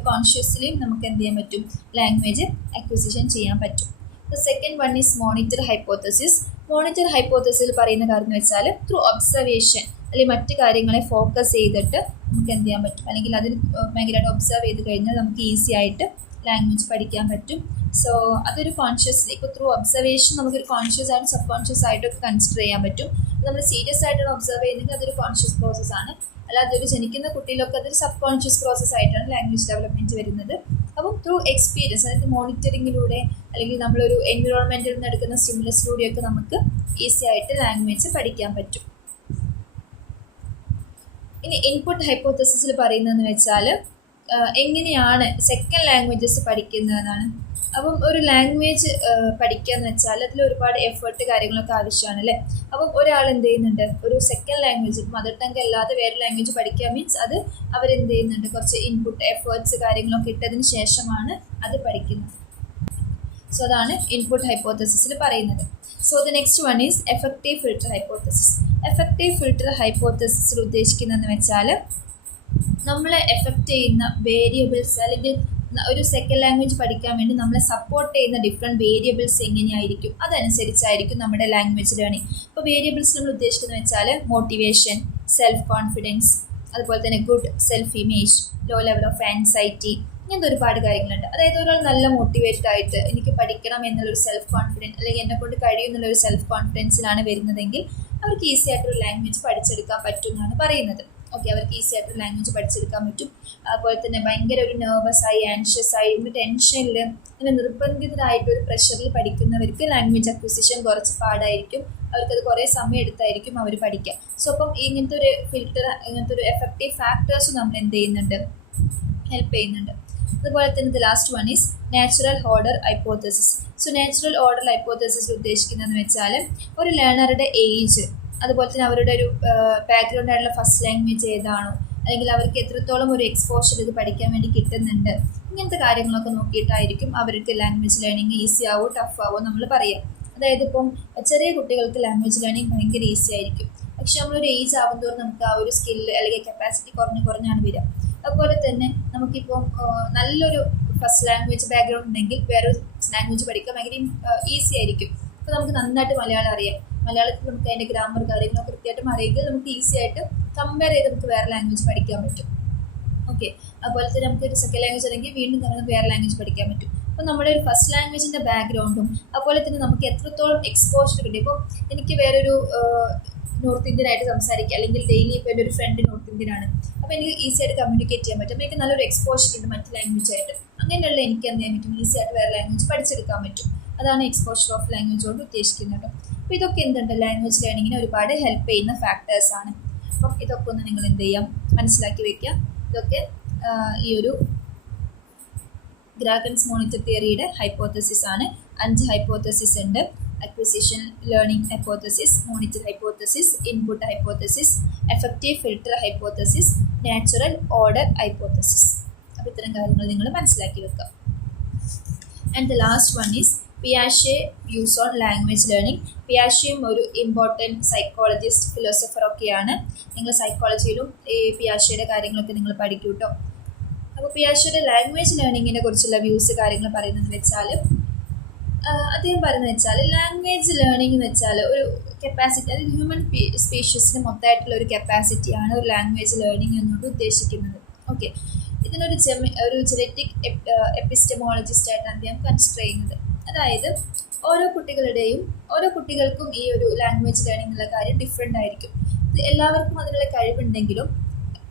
കോൺഷ്യസ്ലിയും നമുക്ക് എന്ത് ചെയ്യാൻ പറ്റും, ലാംഗ്വേജ് അക്വിസിഷൻ ചെയ്യാൻ പറ്റും. Second one is monitor hypothesis. Monitor ഹൈപ്പോത്തസിസിൽ പറയുന്ന കാര്യം എന്ന് വെച്ചാൽ ത്രൂ ഒബ്സർവേഷൻ അല്ലെങ്കിൽ മറ്റു കാര്യങ്ങളെ ഫോക്കസ് ചെയ്തിട്ട് നമുക്ക് എന്ത് ചെയ്യാൻ പറ്റും, അല്ലെങ്കിൽ അതിന് ഭയങ്കരമായിട്ട് ഒബ്സർവ് ചെയ്ത് കഴിഞ്ഞാൽ നമുക്ക് ഈസി ആയിട്ട് ലാംഗ്വേജ് പഠിക്കാൻ പറ്റും. സോ അതൊരു കോൺഷ്യസ്ലി ഇപ്പോൾ ത്രൂ ഒബ്സർവേഷൻ നമുക്കൊരു കോൺഷ്യസ് ആയിട്ട് സബ് കോൺഷ്യസ് ആയിട്ടൊക്കെ കൺസിഡർ ചെയ്യാൻ പറ്റും. നമ്മൾ സീരിയസ് ആയിട്ടാണ് ഒബ്സർവ് ചെയ്യുന്നെങ്കിൽ അതൊരു കോൺഷ്യസ് പ്രോസസ്സാണ്. അല്ലാതെ ഒരു ജനിക്കുന്ന കുട്ടിയിലൊക്കെ അതൊരു സബ് കോൺഷ്യസ് പ്രോസസ് ആയിട്ടാണ് ലാംഗ്വേജ് ഡെവലപ്മെൻറ്റ് വരുന്നത്. അപ്പം ത്രൂ എക്സ്പീരിയൻസ്, അതായത് മോണിറ്ററിങ്ങിലൂടെ അല്ലെങ്കിൽ നമ്മളൊരു എൻവിറോൺമെൻറ്റിൽ നിന്ന് എടുക്കുന്ന സ്റ്റിമുലസിലൂടെയൊക്കെ നമുക്ക് ഈസി ആയിട്ട് ലാംഗ്വേജ് പഠിക്കാൻ പറ്റും. ഇനി ഇൻപുട്ട് ഹൈപ്പോത്തസിസിൽ പറയുന്നതെന്ന് വെച്ചാൽ എങ്ങനെയാണ് സെക്കൻഡ് ലാംഗ്വേജസ് പഠിക്കുന്നതെന്നാണ്. അപ്പം ഒരു ലാംഗ്വേജ് പഠിക്കുക എന്ന് വെച്ചാൽ അതിൽ ഒരുപാട് എഫേർട്ട് കാര്യങ്ങളൊക്കെ ആവശ്യമാണ് അല്ലേ. അപ്പം ഒരാൾ എന്ത് ചെയ്യുന്നുണ്ട്, ഒരു സെക്കൻഡ് ലാംഗ്വേജ് മദർ ടങ് അല്ലാതെ വേറെ ലാംഗ്വേജ് പഠിക്കുക മീൻസ് അത് അവരെന്ത് ചെയ്യുന്നുണ്ട്, കുറച്ച് ഇൻപുട്ട് എഫേർട്സ് കാര്യങ്ങളൊക്കെ ഇട്ടതിന് ശേഷമാണ് അത് പഠിക്കുന്നത്. സോ അതാണ് ഇൻപുട്ട് ഹൈപ്പോത്തസിസിൽ പറയുന്നത്. So the next one is effective filter hypothesis. Effective filter ഹൈപ്പോത്തസിസിൽ ഉദ്ദേശിക്കുന്നതെന്ന് വെച്ചാൽ നമ്മളെ എഫക്റ്റ് ചെയ്യുന്ന വേരിയബിൾസ് അല്ലെങ്കിൽ ഒരു സെക്കൻഡ് ലാംഗ്വേജ് പഠിക്കാൻ വേണ്ടി നമ്മളെ സപ്പോർട്ട് ചെയ്യുന്ന ഡിഫറെൻറ്റ് വേരിയബിൾസ് എങ്ങനെയായിരിക്കും, അതനുസരിച്ചായിരിക്കും നമ്മുടെ ലാംഗ്വേജ് ലേണിംഗ്. ഇപ്പോൾ വേരിയബിൾസ് നമ്മൾ ഉദ്ദേശിക്കുന്നത് വെച്ചാൽ മോട്ടിവേഷൻ, സെൽഫ് കോൺഫിഡൻസ്, അതുപോലെ തന്നെ good self image, low level of anxiety, ഇങ്ങനത്തെ ഒരുപാട് കാര്യങ്ങളുണ്ട്. അതായത് ഒരാൾ നല്ല മോട്ടിവേറ്റഡ് ആയിട്ട് എനിക്ക് പഠിക്കണം എന്നുള്ളൊരു സെൽഫ് കോൺഫിഡൻസ് അല്ലെങ്കിൽ എന്നെക്കൊണ്ട് കഴിയും എന്നുള്ളൊരു സെൽഫ് കോൺഫിഡൻസിലാണ് വരുന്നതെങ്കിൽ അവർക്ക് ഈസി ആയിട്ടൊരു ലാംഗ്വേജ് പഠിച്ചെടുക്കാൻ പറ്റും എന്നാണ് പറയുന്നത്. ഓക്കെ, അവർക്ക് ഈസി ആയിട്ടൊരു ലാംഗ്വേജ് പഠിച്ചെടുക്കാൻ പറ്റും. അതുപോലെ തന്നെ ഭയങ്കര ഒരു നെർവസ് ആയി, ആൻഷ്യസ് ആയി, ടെൻഷനിൽ അങ്ങനെ നിർബന്ധിതരായിട്ടൊരു പ്രഷറിൽ പഠിക്കുന്നവർക്ക് ലാംഗ്വേജ് അക്വിസിഷൻ കുറച്ച് പാടായിരിക്കും. അവർക്കത് കുറേ സമയം എടുത്തായിരിക്കും അവർ പഠിക്കുക. സോ അപ്പം ഇങ്ങനത്തെ ഒരു ഫിൽട്ടർ, ഇങ്ങനത്തെ ഒരു എഫക്റ്റീവ് ഫാക്ടേഴ്സ് നമ്മൾ എന്ത് ചെയ്യുന്നുണ്ട്, ഹെൽപ്പ് ചെയ്യുന്നുണ്ട്. അതുപോലെ തന്നെ last one is natural order hypothesis. So natural order hypothesis ഉദ്ദേശിക്കുന്നതെന്ന് വെച്ചാൽ ഒരു ലേണറുടെ ഏജ്, അതുപോലെ തന്നെ അവരുടെ ഒരു ബാക്ക്ഗ്രൗണ്ട് ആയിട്ടുള്ള ഫസ്റ്റ് ലാംഗ്വേജ് ഏതാണോ, അല്ലെങ്കിൽ അവർക്ക് എത്രത്തോളം ഒരു എക്സ്പോഷർ ഇത് പഠിക്കാൻ വേണ്ടി കിട്ടുന്നുണ്ട്, ഇങ്ങനത്തെ കാര്യങ്ങളൊക്കെ നോക്കിയിട്ടായിരിക്കും അവർക്ക് ലാംഗ്വേജ് ലേണിംഗ് ഈസി ആവോ ടഫ് ആവോ നമ്മൾ പറയാം. അതായത് ഇപ്പം ചെറിയ കുട്ടികൾക്ക് ലാംഗ്വേജ് ലേണിംഗ് ഭയങ്കര ഈസി ആയിരിക്കും. പക്ഷെ നമ്മളൊരു ഏജ് ആകുമ്പോഴും നമുക്ക് ആ ഒരു സ്കില്ല് അല്ലെങ്കിൽ കപ്പാസിറ്റി കുറഞ്ഞാണ് വരിക. അതുപോലെ തന്നെ നമുക്കിപ്പം നല്ലൊരു ഫസ്റ്റ് ലാംഗ്വേജ് ബാക്ക്ഗ്രൗണ്ട് ഉണ്ടെങ്കിൽ വേറൊരു ലാംഗ്വേജ് പഠിക്കാൻ ഭയങ്കര ഈസി ആയിരിക്കും. ഇപ്പോൾ നമുക്ക് നന്നായിട്ട് മലയാളം അറിയാം, മലയാളത്തിൽ നമുക്ക് അതിൻ്റെ ഗ്രാമർ കാര്യങ്ങളൊക്കെ കൃത്യമായിട്ടും അറിയെങ്കിൽ നമുക്ക് ഈസി ആയിട്ട് കമ്പയർ ചെയ്ത് നമുക്ക് വേറെ ലാംഗ്വേജ് പഠിക്കാൻ പറ്റും. ഓക്കെ, അതുപോലെ തന്നെ നമുക്കൊരു സെക്കൻഡ് ലാംഗ്വേജ് അല്ലെങ്കിൽ വീണ്ടും നമുക്ക് വേറെ ലാംഗ്വേജ് പഠിക്കാൻ പറ്റും. അപ്പോൾ നമ്മുടെ ഒരു ഫസ്റ്റ് ലാംഗ്വേജിൻ്റെ ബാക്ക്ഗ്രൗണ്ടും അതുപോലെ തന്നെ നമുക്ക് എത്രത്തോളം എക്സ്പോഷർ കിട്ടി. ഇപ്പോൾ എനിക്ക് വേറൊരു നോർത്ത് ഇന്ത്യൻ ആയിട്ട് സംസാരിക്കുക, അല്ലെങ്കിൽ ഡെയിലി ഇപ്പോൾ എൻ്റെ ഒരു ഫ്രണ്ട് നോർത്ത് ഇന്ത്യൻ ആണ്, അപ്പോൾ എനിക്ക് ഈസി ആയിട്ട് കമ്മ്യൂണിക്കേറ്റ് ചെയ്യാൻ പറ്റും, എനിക്ക് നല്ലൊരു എക്സ്പോഷർ ഉണ്ട് മറ്റ് ലാംഗ്വേജ് ആയിട്ട്. അങ്ങനെയുള്ള എനിക്ക് എന്ത് ചെയ്യാൻ പറ്റും, ഈസി ആയിട്ട് വേറെ ലാംഗ്വേജ് പഠിച്ചെടുക്കാൻ പറ്റും. അതാണ് എക്സ്പോഷർ ഓഫ് ലാംഗ്വേജ് കൊണ്ട് ഉദ്ദേശിക്കുന്നത്. അപ്പോൾ ഇതൊക്കെ എന്തുണ്ട്, ലാംഗ്വേജ് ലേണിങ്ങിന് ഒരുപാട് ഹെൽപ്പ് ചെയ്യുന്ന ഫാക്ടേഴ്സാണ്. അപ്പം ഇതൊക്കെ ഒന്ന് നിങ്ങൾ എന്ത് ചെയ്യാം, മനസ്സിലാക്കി വെക്കുക. ഇതൊക്കെ ഈ ഒരു ഗ്രാഗൻസ് മോണിറ്റർ തിയറിയുടെ ഹൈപ്പോത്തസിസ് ആണ്. 5 ഹൈപ്പോത്തസിസ് ഉണ്ട്. Acquisition learning hypothesis, monitor hypothesis, input hypothesis, effective filter hypothesis, natural order hypothesis. അപ്പോൾ ഇത്തരം കാര്യങ്ങൾ നിങ്ങൾ മനസ്സിലാക്കി വെക്കുക. And the last one is പിയാഷെ വ്യൂസ് ഓൺ ലാംഗ്വേജ് ലേണിംഗ്. പിയാഷെയും ഒരു ഇമ്പോർട്ടൻറ്റ് സൈക്കോളജിസ്റ്റ്, ഫിലോസഫർ ഒക്കെയാണ്. നിങ്ങൾ സൈക്കോളജിയിലും ഈ പിയാഷെയുടെ കാര്യങ്ങളൊക്കെ നിങ്ങൾ പഠിക്കൂ കേട്ടോ. അപ്പോൾ പിയാഷെയുടെ ലാംഗ്വേജ് ലേണിങ്ങിനെ കുറിച്ചുള്ള വ്യൂസ് കാര്യങ്ങൾ പറയുന്നത് വെച്ചാൽ, അദ്ദേഹം പറയുന്നത് വെച്ചാൽ ലാംഗ്വേജ് ലേണിംഗ് എന്ന് വെച്ചാൽ ഒരു കപ്പാസിറ്റി, അതായത് ഹ്യൂമൻ സ്പീഷ്യസിന് മൊത്തമായിട്ടുള്ള ഒരു കപ്പാസിറ്റിയാണ് ഒരു ലാംഗ്വേജ് ലേണിംഗ് എന്നുകൊണ്ട് ഉദ്ദേശിക്കുന്നത്. ഓക്കെ, ഇതിനൊരു ഒരു ജെനറ്റിക് എപ്പിസ്റ്റമോളജിസ്റ്റ് ആയിട്ടാണ് അദ്ദേഹം കൺസിഡർ ചെയ്യുന്നത്. അതായത് ഓരോ കുട്ടികൾക്കും ഈ ഒരു ലാംഗ്വേജ് ലേണിംഗ് എന്നുള്ള കാര്യം ഡിഫറെൻ്റ് ആയിരിക്കും. എല്ലാവർക്കും അതിനുള്ള കഴിവുണ്ടെങ്കിലും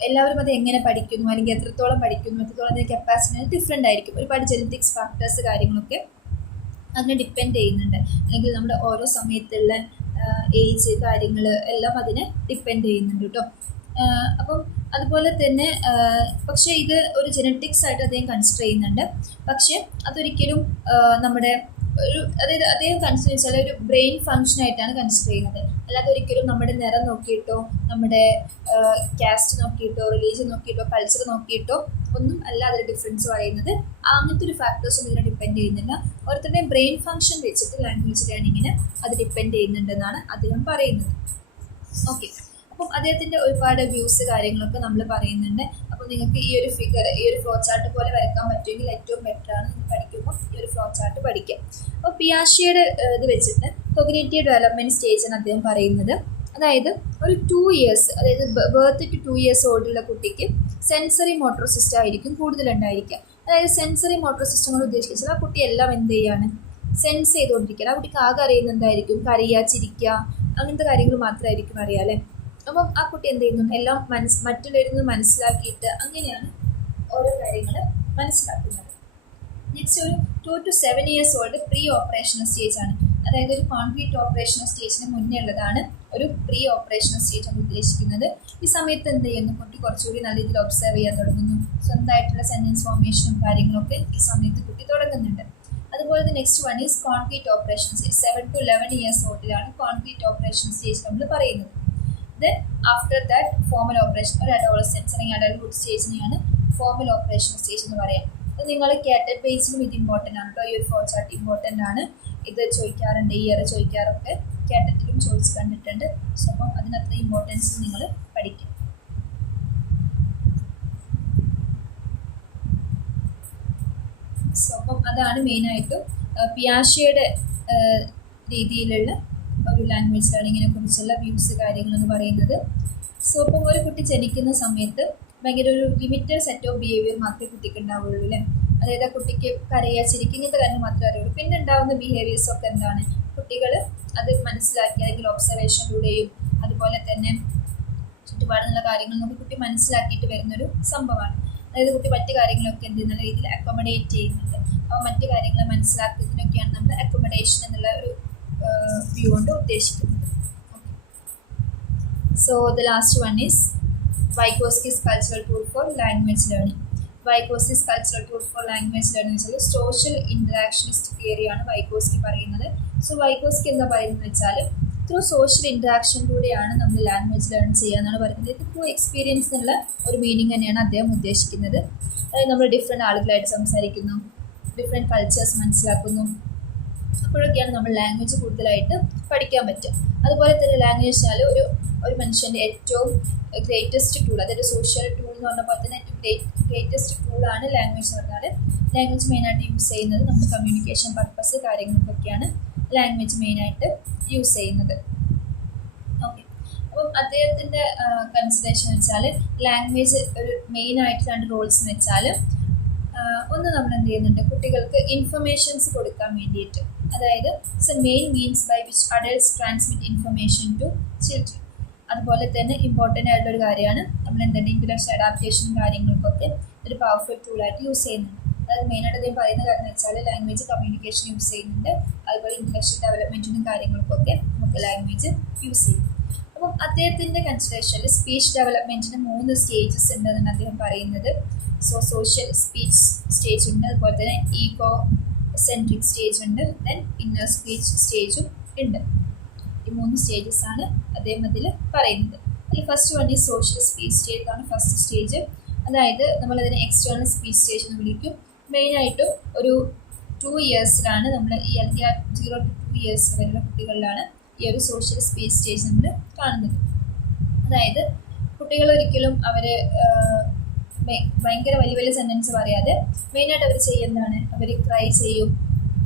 എല്ലാവരും അത് എങ്ങനെ പഠിക്കുന്നു, അല്ലെങ്കിൽ എത്രത്തോളം പഠിക്കുന്നു, എത്രത്തോളം അതിൻ്റെ കപ്പാസിറ്റി ഡിഫറെൻ്റ് ആയിരിക്കും. ഒരുപാട് ജെനറ്റിക്സ് ഫാക്ടേഴ്സ് കാര്യങ്ങളൊക്കെ അതിനെ ഡിപ്പെൻഡ് ചെയ്യുന്നുണ്ട്, അല്ലെങ്കിൽ നമ്മുടെ ഓരോ സമയത്തുള്ള ഏജ് കാര്യങ്ങൾ എല്ലാം അതിനെ ഡിപ്പെൻഡ് ചെയ്യുന്നുണ്ട് കേട്ടോ. അപ്പം അതുപോലെ തന്നെ പക്ഷേ ഇത് ഒരു ജെനറ്റിക്സ് ആയിട്ട് അദ്ദേഹം കൺസിഡർ ചെയ്യുന്നുണ്ട്. പക്ഷേ അതൊരിക്കലും നമ്മുടെ ഒരു, അതായത് അദ്ദേഹം കൺസിഡർ വെച്ചാൽ ഒരു ബ്രെയിൻ ഫങ്ഷൻ ആയിട്ടാണ് കൺസിഡർ ചെയ്യുന്നത്. അല്ലാതെ ഒരിക്കലും നമ്മുടെ നിറം നോക്കിയിട്ടോ, നമ്മുടെ കാസ്റ്റ് നോക്കിയിട്ടോ, റിലീജിയൻ നോക്കിയിട്ടോ, കൾച്ചർ നോക്കിയിട്ടോ ഒന്നും അല്ല അതിൽ ഡിഫറൻസ് പറയുന്നത്. അങ്ങനത്തെ ഒരു ഫാക്ടേഴ്സും ഇതിനെ ഡിപ്പെൻഡ് ചെയ്യുന്നില്ല. ഓരോരുത്തരുടെയും ബ്രെയിൻ ഫങ്ഷൻ വെച്ചിട്ട് ലാംഗ്വേജ് ലേണിങ്ങിന് അത് ഡിപ്പെൻഡ് ചെയ്യുന്നുണ്ടെന്നാണ് അദ്ദേഹം പറയുന്നത്. ഓക്കെ, അപ്പം അദ്ദേഹത്തിൻ്റെ ഒരുപാട് വ്യൂസ് കാര്യങ്ങളൊക്കെ നമ്മൾ പറയുന്നുണ്ട്. അപ്പോൾ നിങ്ങൾക്ക് ഈ ഒരു ഫിഗർ, ഈ ഒരു ഫ്ലോ ചാർട്ട് പോലെ വരയ്ക്കാൻ പറ്റുമെങ്കിൽ ഏറ്റവും ബെറ്ററാണ്. നിങ്ങൾ പഠിക്കുമ്പോൾ ഈ ഒരു ഫ്ലോ ചാർട്ട് പഠിക്കുക. അപ്പോൾ പിയാഷെയുടെ ഇത് വെച്ചിട്ട് കൊഗ്നിറ്റീവ് ഡെവലപ്മെൻറ്റ് സ്റ്റേജാണ് അദ്ദേഹം പറയുന്നത്. അതായത് ഒരു 2 ഇയേഴ്സ്, അതായത് ബർത്ത് ടു 2 ഇയേഴ്സ് ഓൾഡുള്ള കുട്ടിക്ക് സെൻസറി മോട്ടോർ സിസ്റ്റം ആയിരിക്കും കൂടുതലുണ്ടായിരിക്കുക. അതായത് സെൻസറി മോട്ടോർ സിസ്റ്റം കൊണ്ട് ഉദ്ദേശിച്ചാൽ ആ കുട്ടി എല്ലാം എന്ത് ചെയ്യാണ്, സെൻസ് ചെയ്തുകൊണ്ടിരിക്കുക. ആ കുട്ടിക്ക് ആകെ അറിയുന്നത് എന്തായിരിക്കും, കരയുക, ചിരിക്കുക, അങ്ങനത്തെ കാര്യങ്ങൾ മാത്രമായിരിക്കും അറിയാം അല്ലേ. അപ്പം ആ കുട്ടി എന്ത് ചെയ്യുന്നു, എല്ലാം മറ്റുള്ളവരിൽ നിന്ന് മനസ്സിലാക്കിയിട്ട് അങ്ങനെയാണ് ഓരോ കാര്യങ്ങൾ മനസ്സിലാക്കുന്നത്. നെക്സ്റ്റ് ഒരു 2 to 7 years old pre operational stage ആണ്. അതായത് ഒരു കോൺക്രീറ്റ് ഓപ്പറേഷണൽ സ്റ്റേജിന് മുന്നേ ഉള്ളതാണ് ഒരു പ്രീ ഓപ്പറേഷണൽ സ്റ്റേജ് ആണ് ഉദ്ദേശിക്കുന്നത്. ഈ സമയത്ത് എന്ത് ചെയ്യുന്നു, കുട്ടി കുറച്ചുകൂടി നല്ല രീതിയിൽ ഒബ്സർവ് ചെയ്യാൻ തുടങ്ങുന്നു. സ്വന്തമായിട്ടുള്ള സെൻറ്റൻസ് ഫോർമേഷനും കാര്യങ്ങളൊക്കെ ഈ സമയത്ത് കുട്ടി തുടങ്ങുന്നുണ്ട്. അതുപോലെ തന്നെ next one is concrete operation stage. 7 to 11 years ഓൾഡിലാണ് കോൺക്രീറ്റ് ഓപ്പറേഷൻ സ്റ്റേജ് നമ്മൾ പറയുന്നത്. Then after that formal operation, ഒരു അഡോളസെൻസ് അല്ലെങ്കിൽ അഡൽട്ട്ഹുഡ് സ്റ്റേജിനെയാണ് ഫോർമൽ ഓപ്പറേഷൻ സ്റ്റേജ് എന്ന് പറയാം. അത് നിങ്ങൾ കാറ്റഡ് ബേസിലും ഇത് ഇമ്പോർട്ടൻ്റ് ആണ് കേട്ടോ. ഈ ഒരു ഫ്ലോ ചാർട്ട് ഇമ്പോർട്ടൻ്റ് ആണ്. ഇത് ചോദിക്കാറുണ്ട്, ഇയർ ചോദിക്കാറൊക്കെ കാറ്ററ്റിലും ചോദിച്ച് കണ്ടിട്ടുണ്ട്. സോ അപ്പം അതിനത്ര ഇമ്പോർട്ടൻസ് നിങ്ങൾ പഠിക്കും. സോ അപ്പം അതാണ് മെയിനായിട്ടും പിയാഷെയുടെ രീതിയിലുള്ള ഒരു ലാംഗ്വേജ് ലേണിങ്ങിനെ കുറിച്ചുള്ള വ്യൂസ് കാര്യങ്ങളെന്ന് പറയുന്നത്. സോ അപ്പം ഒരു കുട്ടി ജനിക്കുന്ന സമയത്ത് ഭയങ്കര ഒരു ലിമിറ്റഡ് സെറ്റ് ഓഫ് ബിഹേവിയർ മാത്രമേ കുട്ടിക്ക് ഉണ്ടാവുള്ളൂ അല്ലേ. അതായത് ആ കുട്ടിക്ക് കരയുക, ചിരിക്കുക, ഇങ്ങനത്തെ കാര്യങ്ങൾ മാത്രമേ അറിയുള്ളൂ. പിന്നെ ഉണ്ടാകുന്ന ബിഹേവിയേഴ്സ് ഒക്കെ എന്താണ്, കുട്ടികൾ അത് മനസ്സിലാക്കി, അല്ലെങ്കിൽ ഒബ്സർവേഷനിലൂടെയും അതുപോലെ തന്നെ ചുറ്റുപാടുള്ള കാര്യങ്ങൾ നമുക്ക് കുട്ടി മനസ്സിലാക്കിയിട്ട് വരുന്നൊരു സംഭവമാണ്. അതായത് കുട്ടി മറ്റു കാര്യങ്ങളൊക്കെ എന്ത് നല്ല രീതിയിൽ അക്കോമഡേറ്റ് ചെയ്യുന്നുണ്ട്. അപ്പോൾ മറ്റു കാര്യങ്ങൾ മനസ്സിലാക്കുന്നതിനൊക്കെയാണ് നമ്മൾ അക്കോമഡേഷൻ എന്നുള്ള ഒരു വ്യൂ കൊണ്ട് ഉദ്ദേശിക്കുന്നത്. So the last one is Vygotsky's cultural tool for language learning. Vygotsky's cultural tool for language learning വെച്ചാൽ സോഷ്യൽ ഇൻറ്ററാക്ഷനിസ്റ്റ് തിയറിയാണ് വൈഗോസ്കി പറയുന്നത്. സോ വൈഗോസ്കി എന്താ പറയുന്നത് വെച്ചാൽ ത്രൂ സോഷ്യൽ ഇൻറ്ററാക്ഷനിലൂടെയാണ് നമ്മൾ ലാംഗ്വേജ് ലേൺ ചെയ്യുക എന്നാണ് പറയുന്നത്. ഇത് ത്രൂ എക്സ്പീരിയൻസ് എന്നുള്ള ഒരു മീനിങ് തന്നെയാണ് അദ്ദേഹം ഉദ്ദേശിക്കുന്നത്. അതായത് നമ്മൾ ഡിഫറെൻറ്റ് ആളുകളായിട്ട് സംസാരിക്കുന്നു, ഡിഫറെൻറ്റ് കൾച്ചേഴ്സ് മനസ്സിലാക്കുന്നു, അപ്പോഴൊക്കെയാണ് നമ്മൾ ലാംഗ്വേജ് കൂടുതലായിട്ട് പഠിക്കാൻ പറ്റുക. അതുപോലെ തന്നെ ലാംഗ്വേജ് വെച്ചാൽ ഒരു മനുഷ്യൻ്റെ ഏറ്റവും ഗ്രേറ്റസ്റ്റ് ടൂൾ, അതായത് സോഷ്യൽ ടൂൾ എന്ന് പറഞ്ഞ പോലെ തന്നെ ഏറ്റവും ഗ്രേറ്റസ്റ്റ് ടൂളാണ് ലാംഗ്വേജ് എന്ന് പറഞ്ഞാൽ. ലാംഗ്വേജ് മെയിനായിട്ട് യൂസ് ചെയ്യുന്നത് നമ്മുടെ കമ്മ്യൂണിക്കേഷൻ പർപ്പസ് കാര്യങ്ങൾക്കൊക്കെയാണ് ലാംഗ്വേജ് മെയിനായിട്ട് യൂസ് ചെയ്യുന്നത്. ഓക്കെ, അപ്പം അദ്ദേഹത്തിൻ്റെ കൺസിഡറേഷൻ വെച്ചാൽ ലാംഗ്വേജ് ഒരു മെയിനായിട്ട് 2 റോൾസ് എന്ന് വെച്ചാൽ, ഒന്ന് നമ്മൾ എന്ത് ചെയ്യുന്നുണ്ട്, കുട്ടികൾക്ക് ഇൻഫർമേഷൻസ് കൊടുക്കാൻ വേണ്ടിയിട്ട്. അതായത് it's a main means by which adults transmit information to children. അതുപോലെ തന്നെ ഇമ്പോർട്ടൻ്റ് ആയിട്ടുള്ള ഒരു കാര്യമാണ് നമ്മൾ എന്തുണ്ട് ഇൻ്റലക്ച്വൽ അഡാപ്റ്റേഷനും കാര്യങ്ങൾക്കൊക്കെ ഒരു പവർഫുൾ ടൂളായിട്ട് യൂസ് ചെയ്യുന്നുണ്ട്. അതായത് മെയിനായിട്ട് അദ്ദേഹം പറയുന്ന കാര്യം എന്ന് വെച്ചാൽ ലാംഗ്വേജ് കമ്മ്യൂണിക്കേഷൻ യൂസ് ചെയ്യുന്നുണ്ട്, അതുപോലെ ഇൻ്റലക്ച്വൽ ഡെവലപ്മെൻറ്റിനും കാര്യങ്ങൾക്കൊക്കെ നമുക്ക് ലാംഗ്വേജ് യൂസ് ചെയ്യും. അപ്പം അദ്ദേഹത്തിൻ്റെ കൺസിഡറേഷനിൽ സ്പീച്ച് ഡെവലപ്മെൻറ്റിന് 3 സ്റ്റേജസ് ഉണ്ടെന്നാണ് അദ്ദേഹം പറയുന്നത്. സോഷ്യൽ സ്പീച്ച് സ്റ്റേജ് ഉണ്ട്, അതുപോലെ തന്നെ ഈഗോ സെൻട്രിക് സ്റ്റേജ് ഉണ്ട്, ദെൻ ഇന്നർ സ്പീച്ച് സ്റ്റേജും ഉണ്ട്. ഈ 3 സ്റ്റേജസ് ആണ് അദ്ദേഹം അതിൽ പറയുന്നത്. അതിൽ ഫസ്റ്റ് വൺ ഈ സോഷ്യൽ സ്പീച്ച് സ്റ്റേജ് ആണ് ഫസ്റ്റ് സ്റ്റേജ്. അതായത് നമ്മളതിനെ എക്സ്റ്റേണൽ സ്പീച്ച് സ്റ്റേജ് എന്ന് വിളിക്കും. മെയിനായിട്ടും ഒരു 2 ഇയേഴ്സിലാണ് നമ്മൾ ഈ 0 to 2 ഇയേഴ്സ് വരെയുള്ള കുട്ടികളിലാണ് ഈ ഒരു സോഷ്യൽ സ്പീച്ച് സ്റ്റേജ് നമ്മൾ കാണുന്നത്. അതായത് കുട്ടികൾ ഒരിക്കലും അവർ ഭയങ്കര വലിയ വലിയ സെൻറ്റൻസ് പറയാതെ മെയിനായിട്ട് അവർ ചെയ്യുന്നതാണ്, അവർ ക്രൈ ചെയ്യും,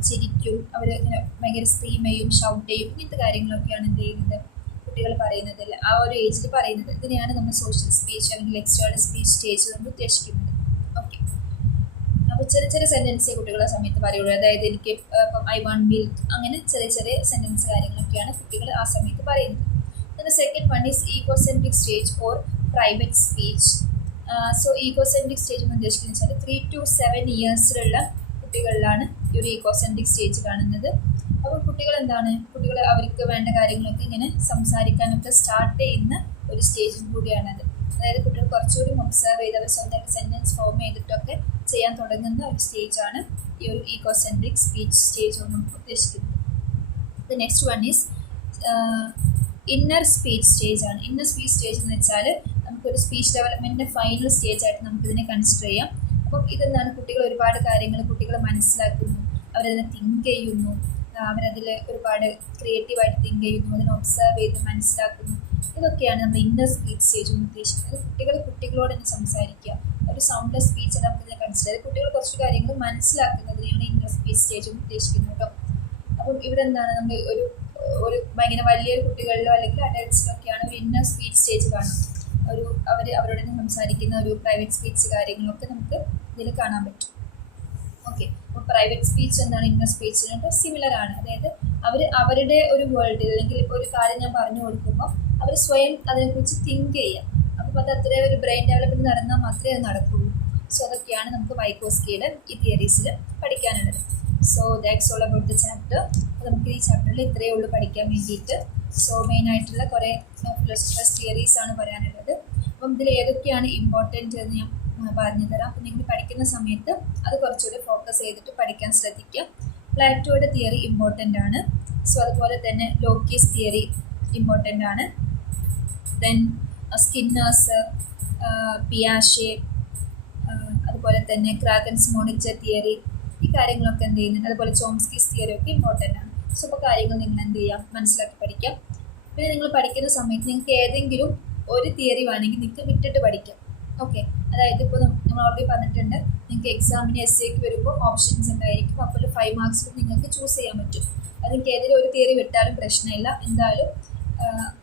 ചിരിക്കും, അവർ ഇങ്ങനെ ഭയങ്കര സ്ക്രീം ചെയ്യും, ഷൗട്ട് ചെയ്യും, ഇങ്ങനത്തെ കാര്യങ്ങളൊക്കെയാണ് എന്ത് ചെയ്യുന്നത് കുട്ടികൾ പറയുന്നതിൽ ആ ഒരു ഏജിൽ പറയുന്നത്. ഇതിനെയാണ് നമ്മൾ സോഷ്യൽ സ്പീച്ച് അല്ലെങ്കിൽ എക്സ്റ്റേണൽ സ്പീച്ച് സ്റ്റേജ് നമ്മൾ ഉദ്ദേശിക്കുന്നത്. ഓക്കെ, അപ്പോൾ ചെറിയ ചെറിയ സെൻറ്റൻസേ കുട്ടികളെ സമയത്ത് പറയുള്ളൂ. അതായത് എനിക്ക് ഇപ്പം ഐ വാണ്ട് മിൽക്ക്, അങ്ങനെ ചെറിയ ചെറിയ സെൻറ്റൻസ് കാര്യങ്ങളൊക്കെയാണ് കുട്ടികൾ ആ സമയത്ത് പറയുന്നത്. പിന്നെ second one is egocentric stage or private speech. So egocentric stage എന്ന് ഉദ്ദേശിക്കുന്നത് വെച്ചാൽ 3 to 7 ഇയേഴ്സിലുള്ള കുട്ടികളിലാണ് ഈ ഒരു ഈഗോസെൻട്രിക് സ്റ്റേജ് കാണുന്നത്. അപ്പോൾ കുട്ടികൾ അവർക്ക് വേണ്ട കാര്യങ്ങളൊക്കെ ഇങ്ങനെ സംസാരിക്കാനൊക്കെ സ്റ്റാർട്ട് ചെയ്യുന്ന ഒരു സ്റ്റേജും കൂടിയാണത്. അതായത് കുട്ടികൾ കുറച്ചുകൂടി ഒബ്സർവ് ചെയ്ത് അവർ സ്വന്തമായിട്ട് സെൻറ്റൻസ് ഫോം ചെയ്തിട്ടൊക്കെ ചെയ്യാൻ തുടങ്ങുന്ന ഒരു സ്റ്റേജാണ് ഈ ഒരു ഈഗോസെൻട്രിക് സ്പീച്ച് സ്റ്റേജ് കൊണ്ട് നമുക്ക് ഉദ്ദേശിക്കുന്നത്. The next one is inner speech stage ആണ്. ഇന്നർ സ്പീച്ച് സ്റ്റേജ് എന്ന് വെച്ചാൽ നമുക്കൊരു സ്പീച്ച് ഡെവലപ്മെൻറ്റിൻ്റെ ഫൈനൽ സ്റ്റേജ് ആയിട്ട് നമുക്കിതിനെ കൺസിഡർ ചെയ്യാം. അപ്പം ഇതെന്താണ്, കുട്ടികൾ ഒരുപാട് കാര്യങ്ങൾ കുട്ടികൾ മനസ്സിലാക്കുന്നു, അവരതിനെ തിങ്ക് ചെയ്യുന്നു, അവരതിൽ ഒരുപാട് ക്രിയേറ്റീവായിട്ട് തിങ്ക് ചെയ്യുന്നു, അതിനെ ഒബ്സർവ് ചെയ്ത് മനസ്സിലാക്കുന്നു. ഇതൊക്കെയാണ് നമ്മൾ ഇന്നർ സ്പീച്ച് സ്റ്റേജ് കൊണ്ട് ഉദ്ദേശിക്കുന്നത്. കുട്ടികളോട് തന്നെ സംസാരിക്കുക, ഒരു സൗണ്ട് സ്പീച്ച് നമുക്കിതിനെ കൺസിഡർ ചെയ്ത് കുട്ടികൾ കുറച്ച് കാര്യങ്ങൾ മനസ്സിലാക്കുന്നതിനെയാണ് ഇന്നർ സ്പീച്ച് സ്റ്റേജ് കൊണ്ട് ഉദ്ദേശിക്കുന്നത് കേട്ടോ. അപ്പം ഇവിടെ എന്താണ്, നമ്മൾ ഒരു ഭയങ്കര വലിയൊരു കുട്ടികളിലോ അല്ലെങ്കിൽ അഡൽട്സിലൊക്കെയാണ് ഒരു ഇന്നർ സ്പീച്ച് സ്റ്റേജ് കാണുന്നത്. അവരോട് സംസാരിക്കുന്ന ഒരു പ്രൈവറ്റ് സ്പീച്ച് കാര്യങ്ങളൊക്കെ നമുക്ക് ഇതിൽ കാണാൻ പറ്റും. ഓക്കെ, അപ്പോൾ പ്രൈവറ്റ് സ്പീച്ച് എന്താണ് ഇന്നർ സ്പീച്ചിനോട്ട് സിമിലർ ആണ്. അതായത് അവരുടെ ഒരു വേൾഡിൽ അല്ലെങ്കിൽ ഇപ്പോൾ ഒരു കാര്യം ഞാൻ പറഞ്ഞു കൊടുക്കുമ്പോൾ അവർ സ്വയം അതിനെക്കുറിച്ച് തിങ്ക് ചെയ്യുക. അപ്പോൾ അത് അത്രയും ഒരു ബ്രെയിൻ ഡെവലപ്മെൻറ്റ് നടന്നാൽ മാത്രമേ അത് നടക്കുകയുള്ളൂ. സോ അതൊക്കെയാണ് നമുക്ക് വൈഗോസ്കിയുടെ ഈ തിയറീസിൽ പഠിക്കാനുള്ളത്. So that's all about the chapter. അപ്പോൾ നമുക്ക് ഈ ചാപ്റ്ററിൽ ഇത്രയേ ഉള്ളൂ പഠിക്കാൻ വേണ്ടിയിട്ട്. സോ മെയിനായിട്ടുള്ള കുറേ ഫിലോസഫേഴ്സ് തിയറീസ് ആണ് പറയാനുള്ളത്. അപ്പം ഇതിൽ ഏതൊക്കെയാണ് ഇമ്പോർട്ടൻറ്റ് എന്ന് ഞാൻ പറഞ്ഞു തരാം. അപ്പം നിങ്ങൾ പഠിക്കുന്ന സമയത്ത് അത് കുറച്ചുകൂടി ഫോക്കസ് ചെയ്തിട്ട് പഠിക്കാൻ ശ്രദ്ധിക്കുക. പ്ലാറ്റോയുടെ തിയറി ഇമ്പോർട്ടൻ്റ് ആണ്. സോ അതുപോലെ തന്നെ ലോക്കീസ് തിയറി ഇമ്പോർട്ടൻ്റ് ആണ്. ദെൻ സ്കിന്നേഴ്സ്, പിയാഷെ, അതുപോലെ തന്നെ ക്രാഗൻസ് മോണിറ്റർ തിയറി, ഈ കാര്യങ്ങളൊക്കെ എന്ത് ചെയ്യുന്നുണ്ട്. അതുപോലെ ചോംസ്കീസ് തിയറി ഒക്കെ ഇമ്പോർട്ടൻ്റ് ആണ്. സോ അപ്പോൾ കാര്യങ്ങൾ നിങ്ങൾ എന്ത് ചെയ്യാം, മനസ്സിലാക്കി പഠിക്കാം. പിന്നെ നിങ്ങൾ പഠിക്കുന്ന സമയത്ത് നിങ്ങൾക്ക് ഏതെങ്കിലും ഒരു തിയറി വേണമെങ്കിൽ നിങ്ങൾക്ക് വിട്ടിട്ട് പഠിക്കാം. ഓക്കെ, അതായത് ഇപ്പോൾ നമ്മൾ ഓൾറെഡി പറഞ്ഞിട്ടുണ്ട്, നിങ്ങൾക്ക് എക്സാമിന് എസ്സേക്ക് വരുമ്പോൾ ഓപ്ഷൻസ് ഉണ്ടായിരിക്കും. അപ്പോൾ 5 മാർക്സിൽ നിങ്ങൾക്ക് ചൂസ് ചെയ്യാൻ പറ്റും. അത് നിങ്ങൾക്ക് ഏതെങ്കിലും ഒരു തിയറി വിട്ടാലും പ്രശ്നമില്ല, എന്തായാലും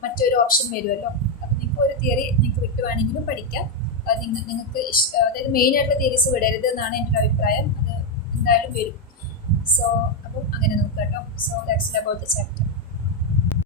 മറ്റൊരു ഓപ്ഷൻ വരുമല്ലോ. അപ്പോൾ നിങ്ങൾക്ക് ഒരു തിയറി നിങ്ങൾക്ക് വിട്ട് വേണമെങ്കിലും പഠിക്കാം. നിങ്ങൾക്ക് അതായത് മെയിനായിട്ടുള്ള തിയറീസ് വിടരുത് എന്നാണ് എൻ്റെ ഒരു അഭിപ്രായം. അത് എന്തായാലും വരും. സോ അപ്പം അങ്ങനെ നോക്കാം കേട്ടോ. So that's about the chapter.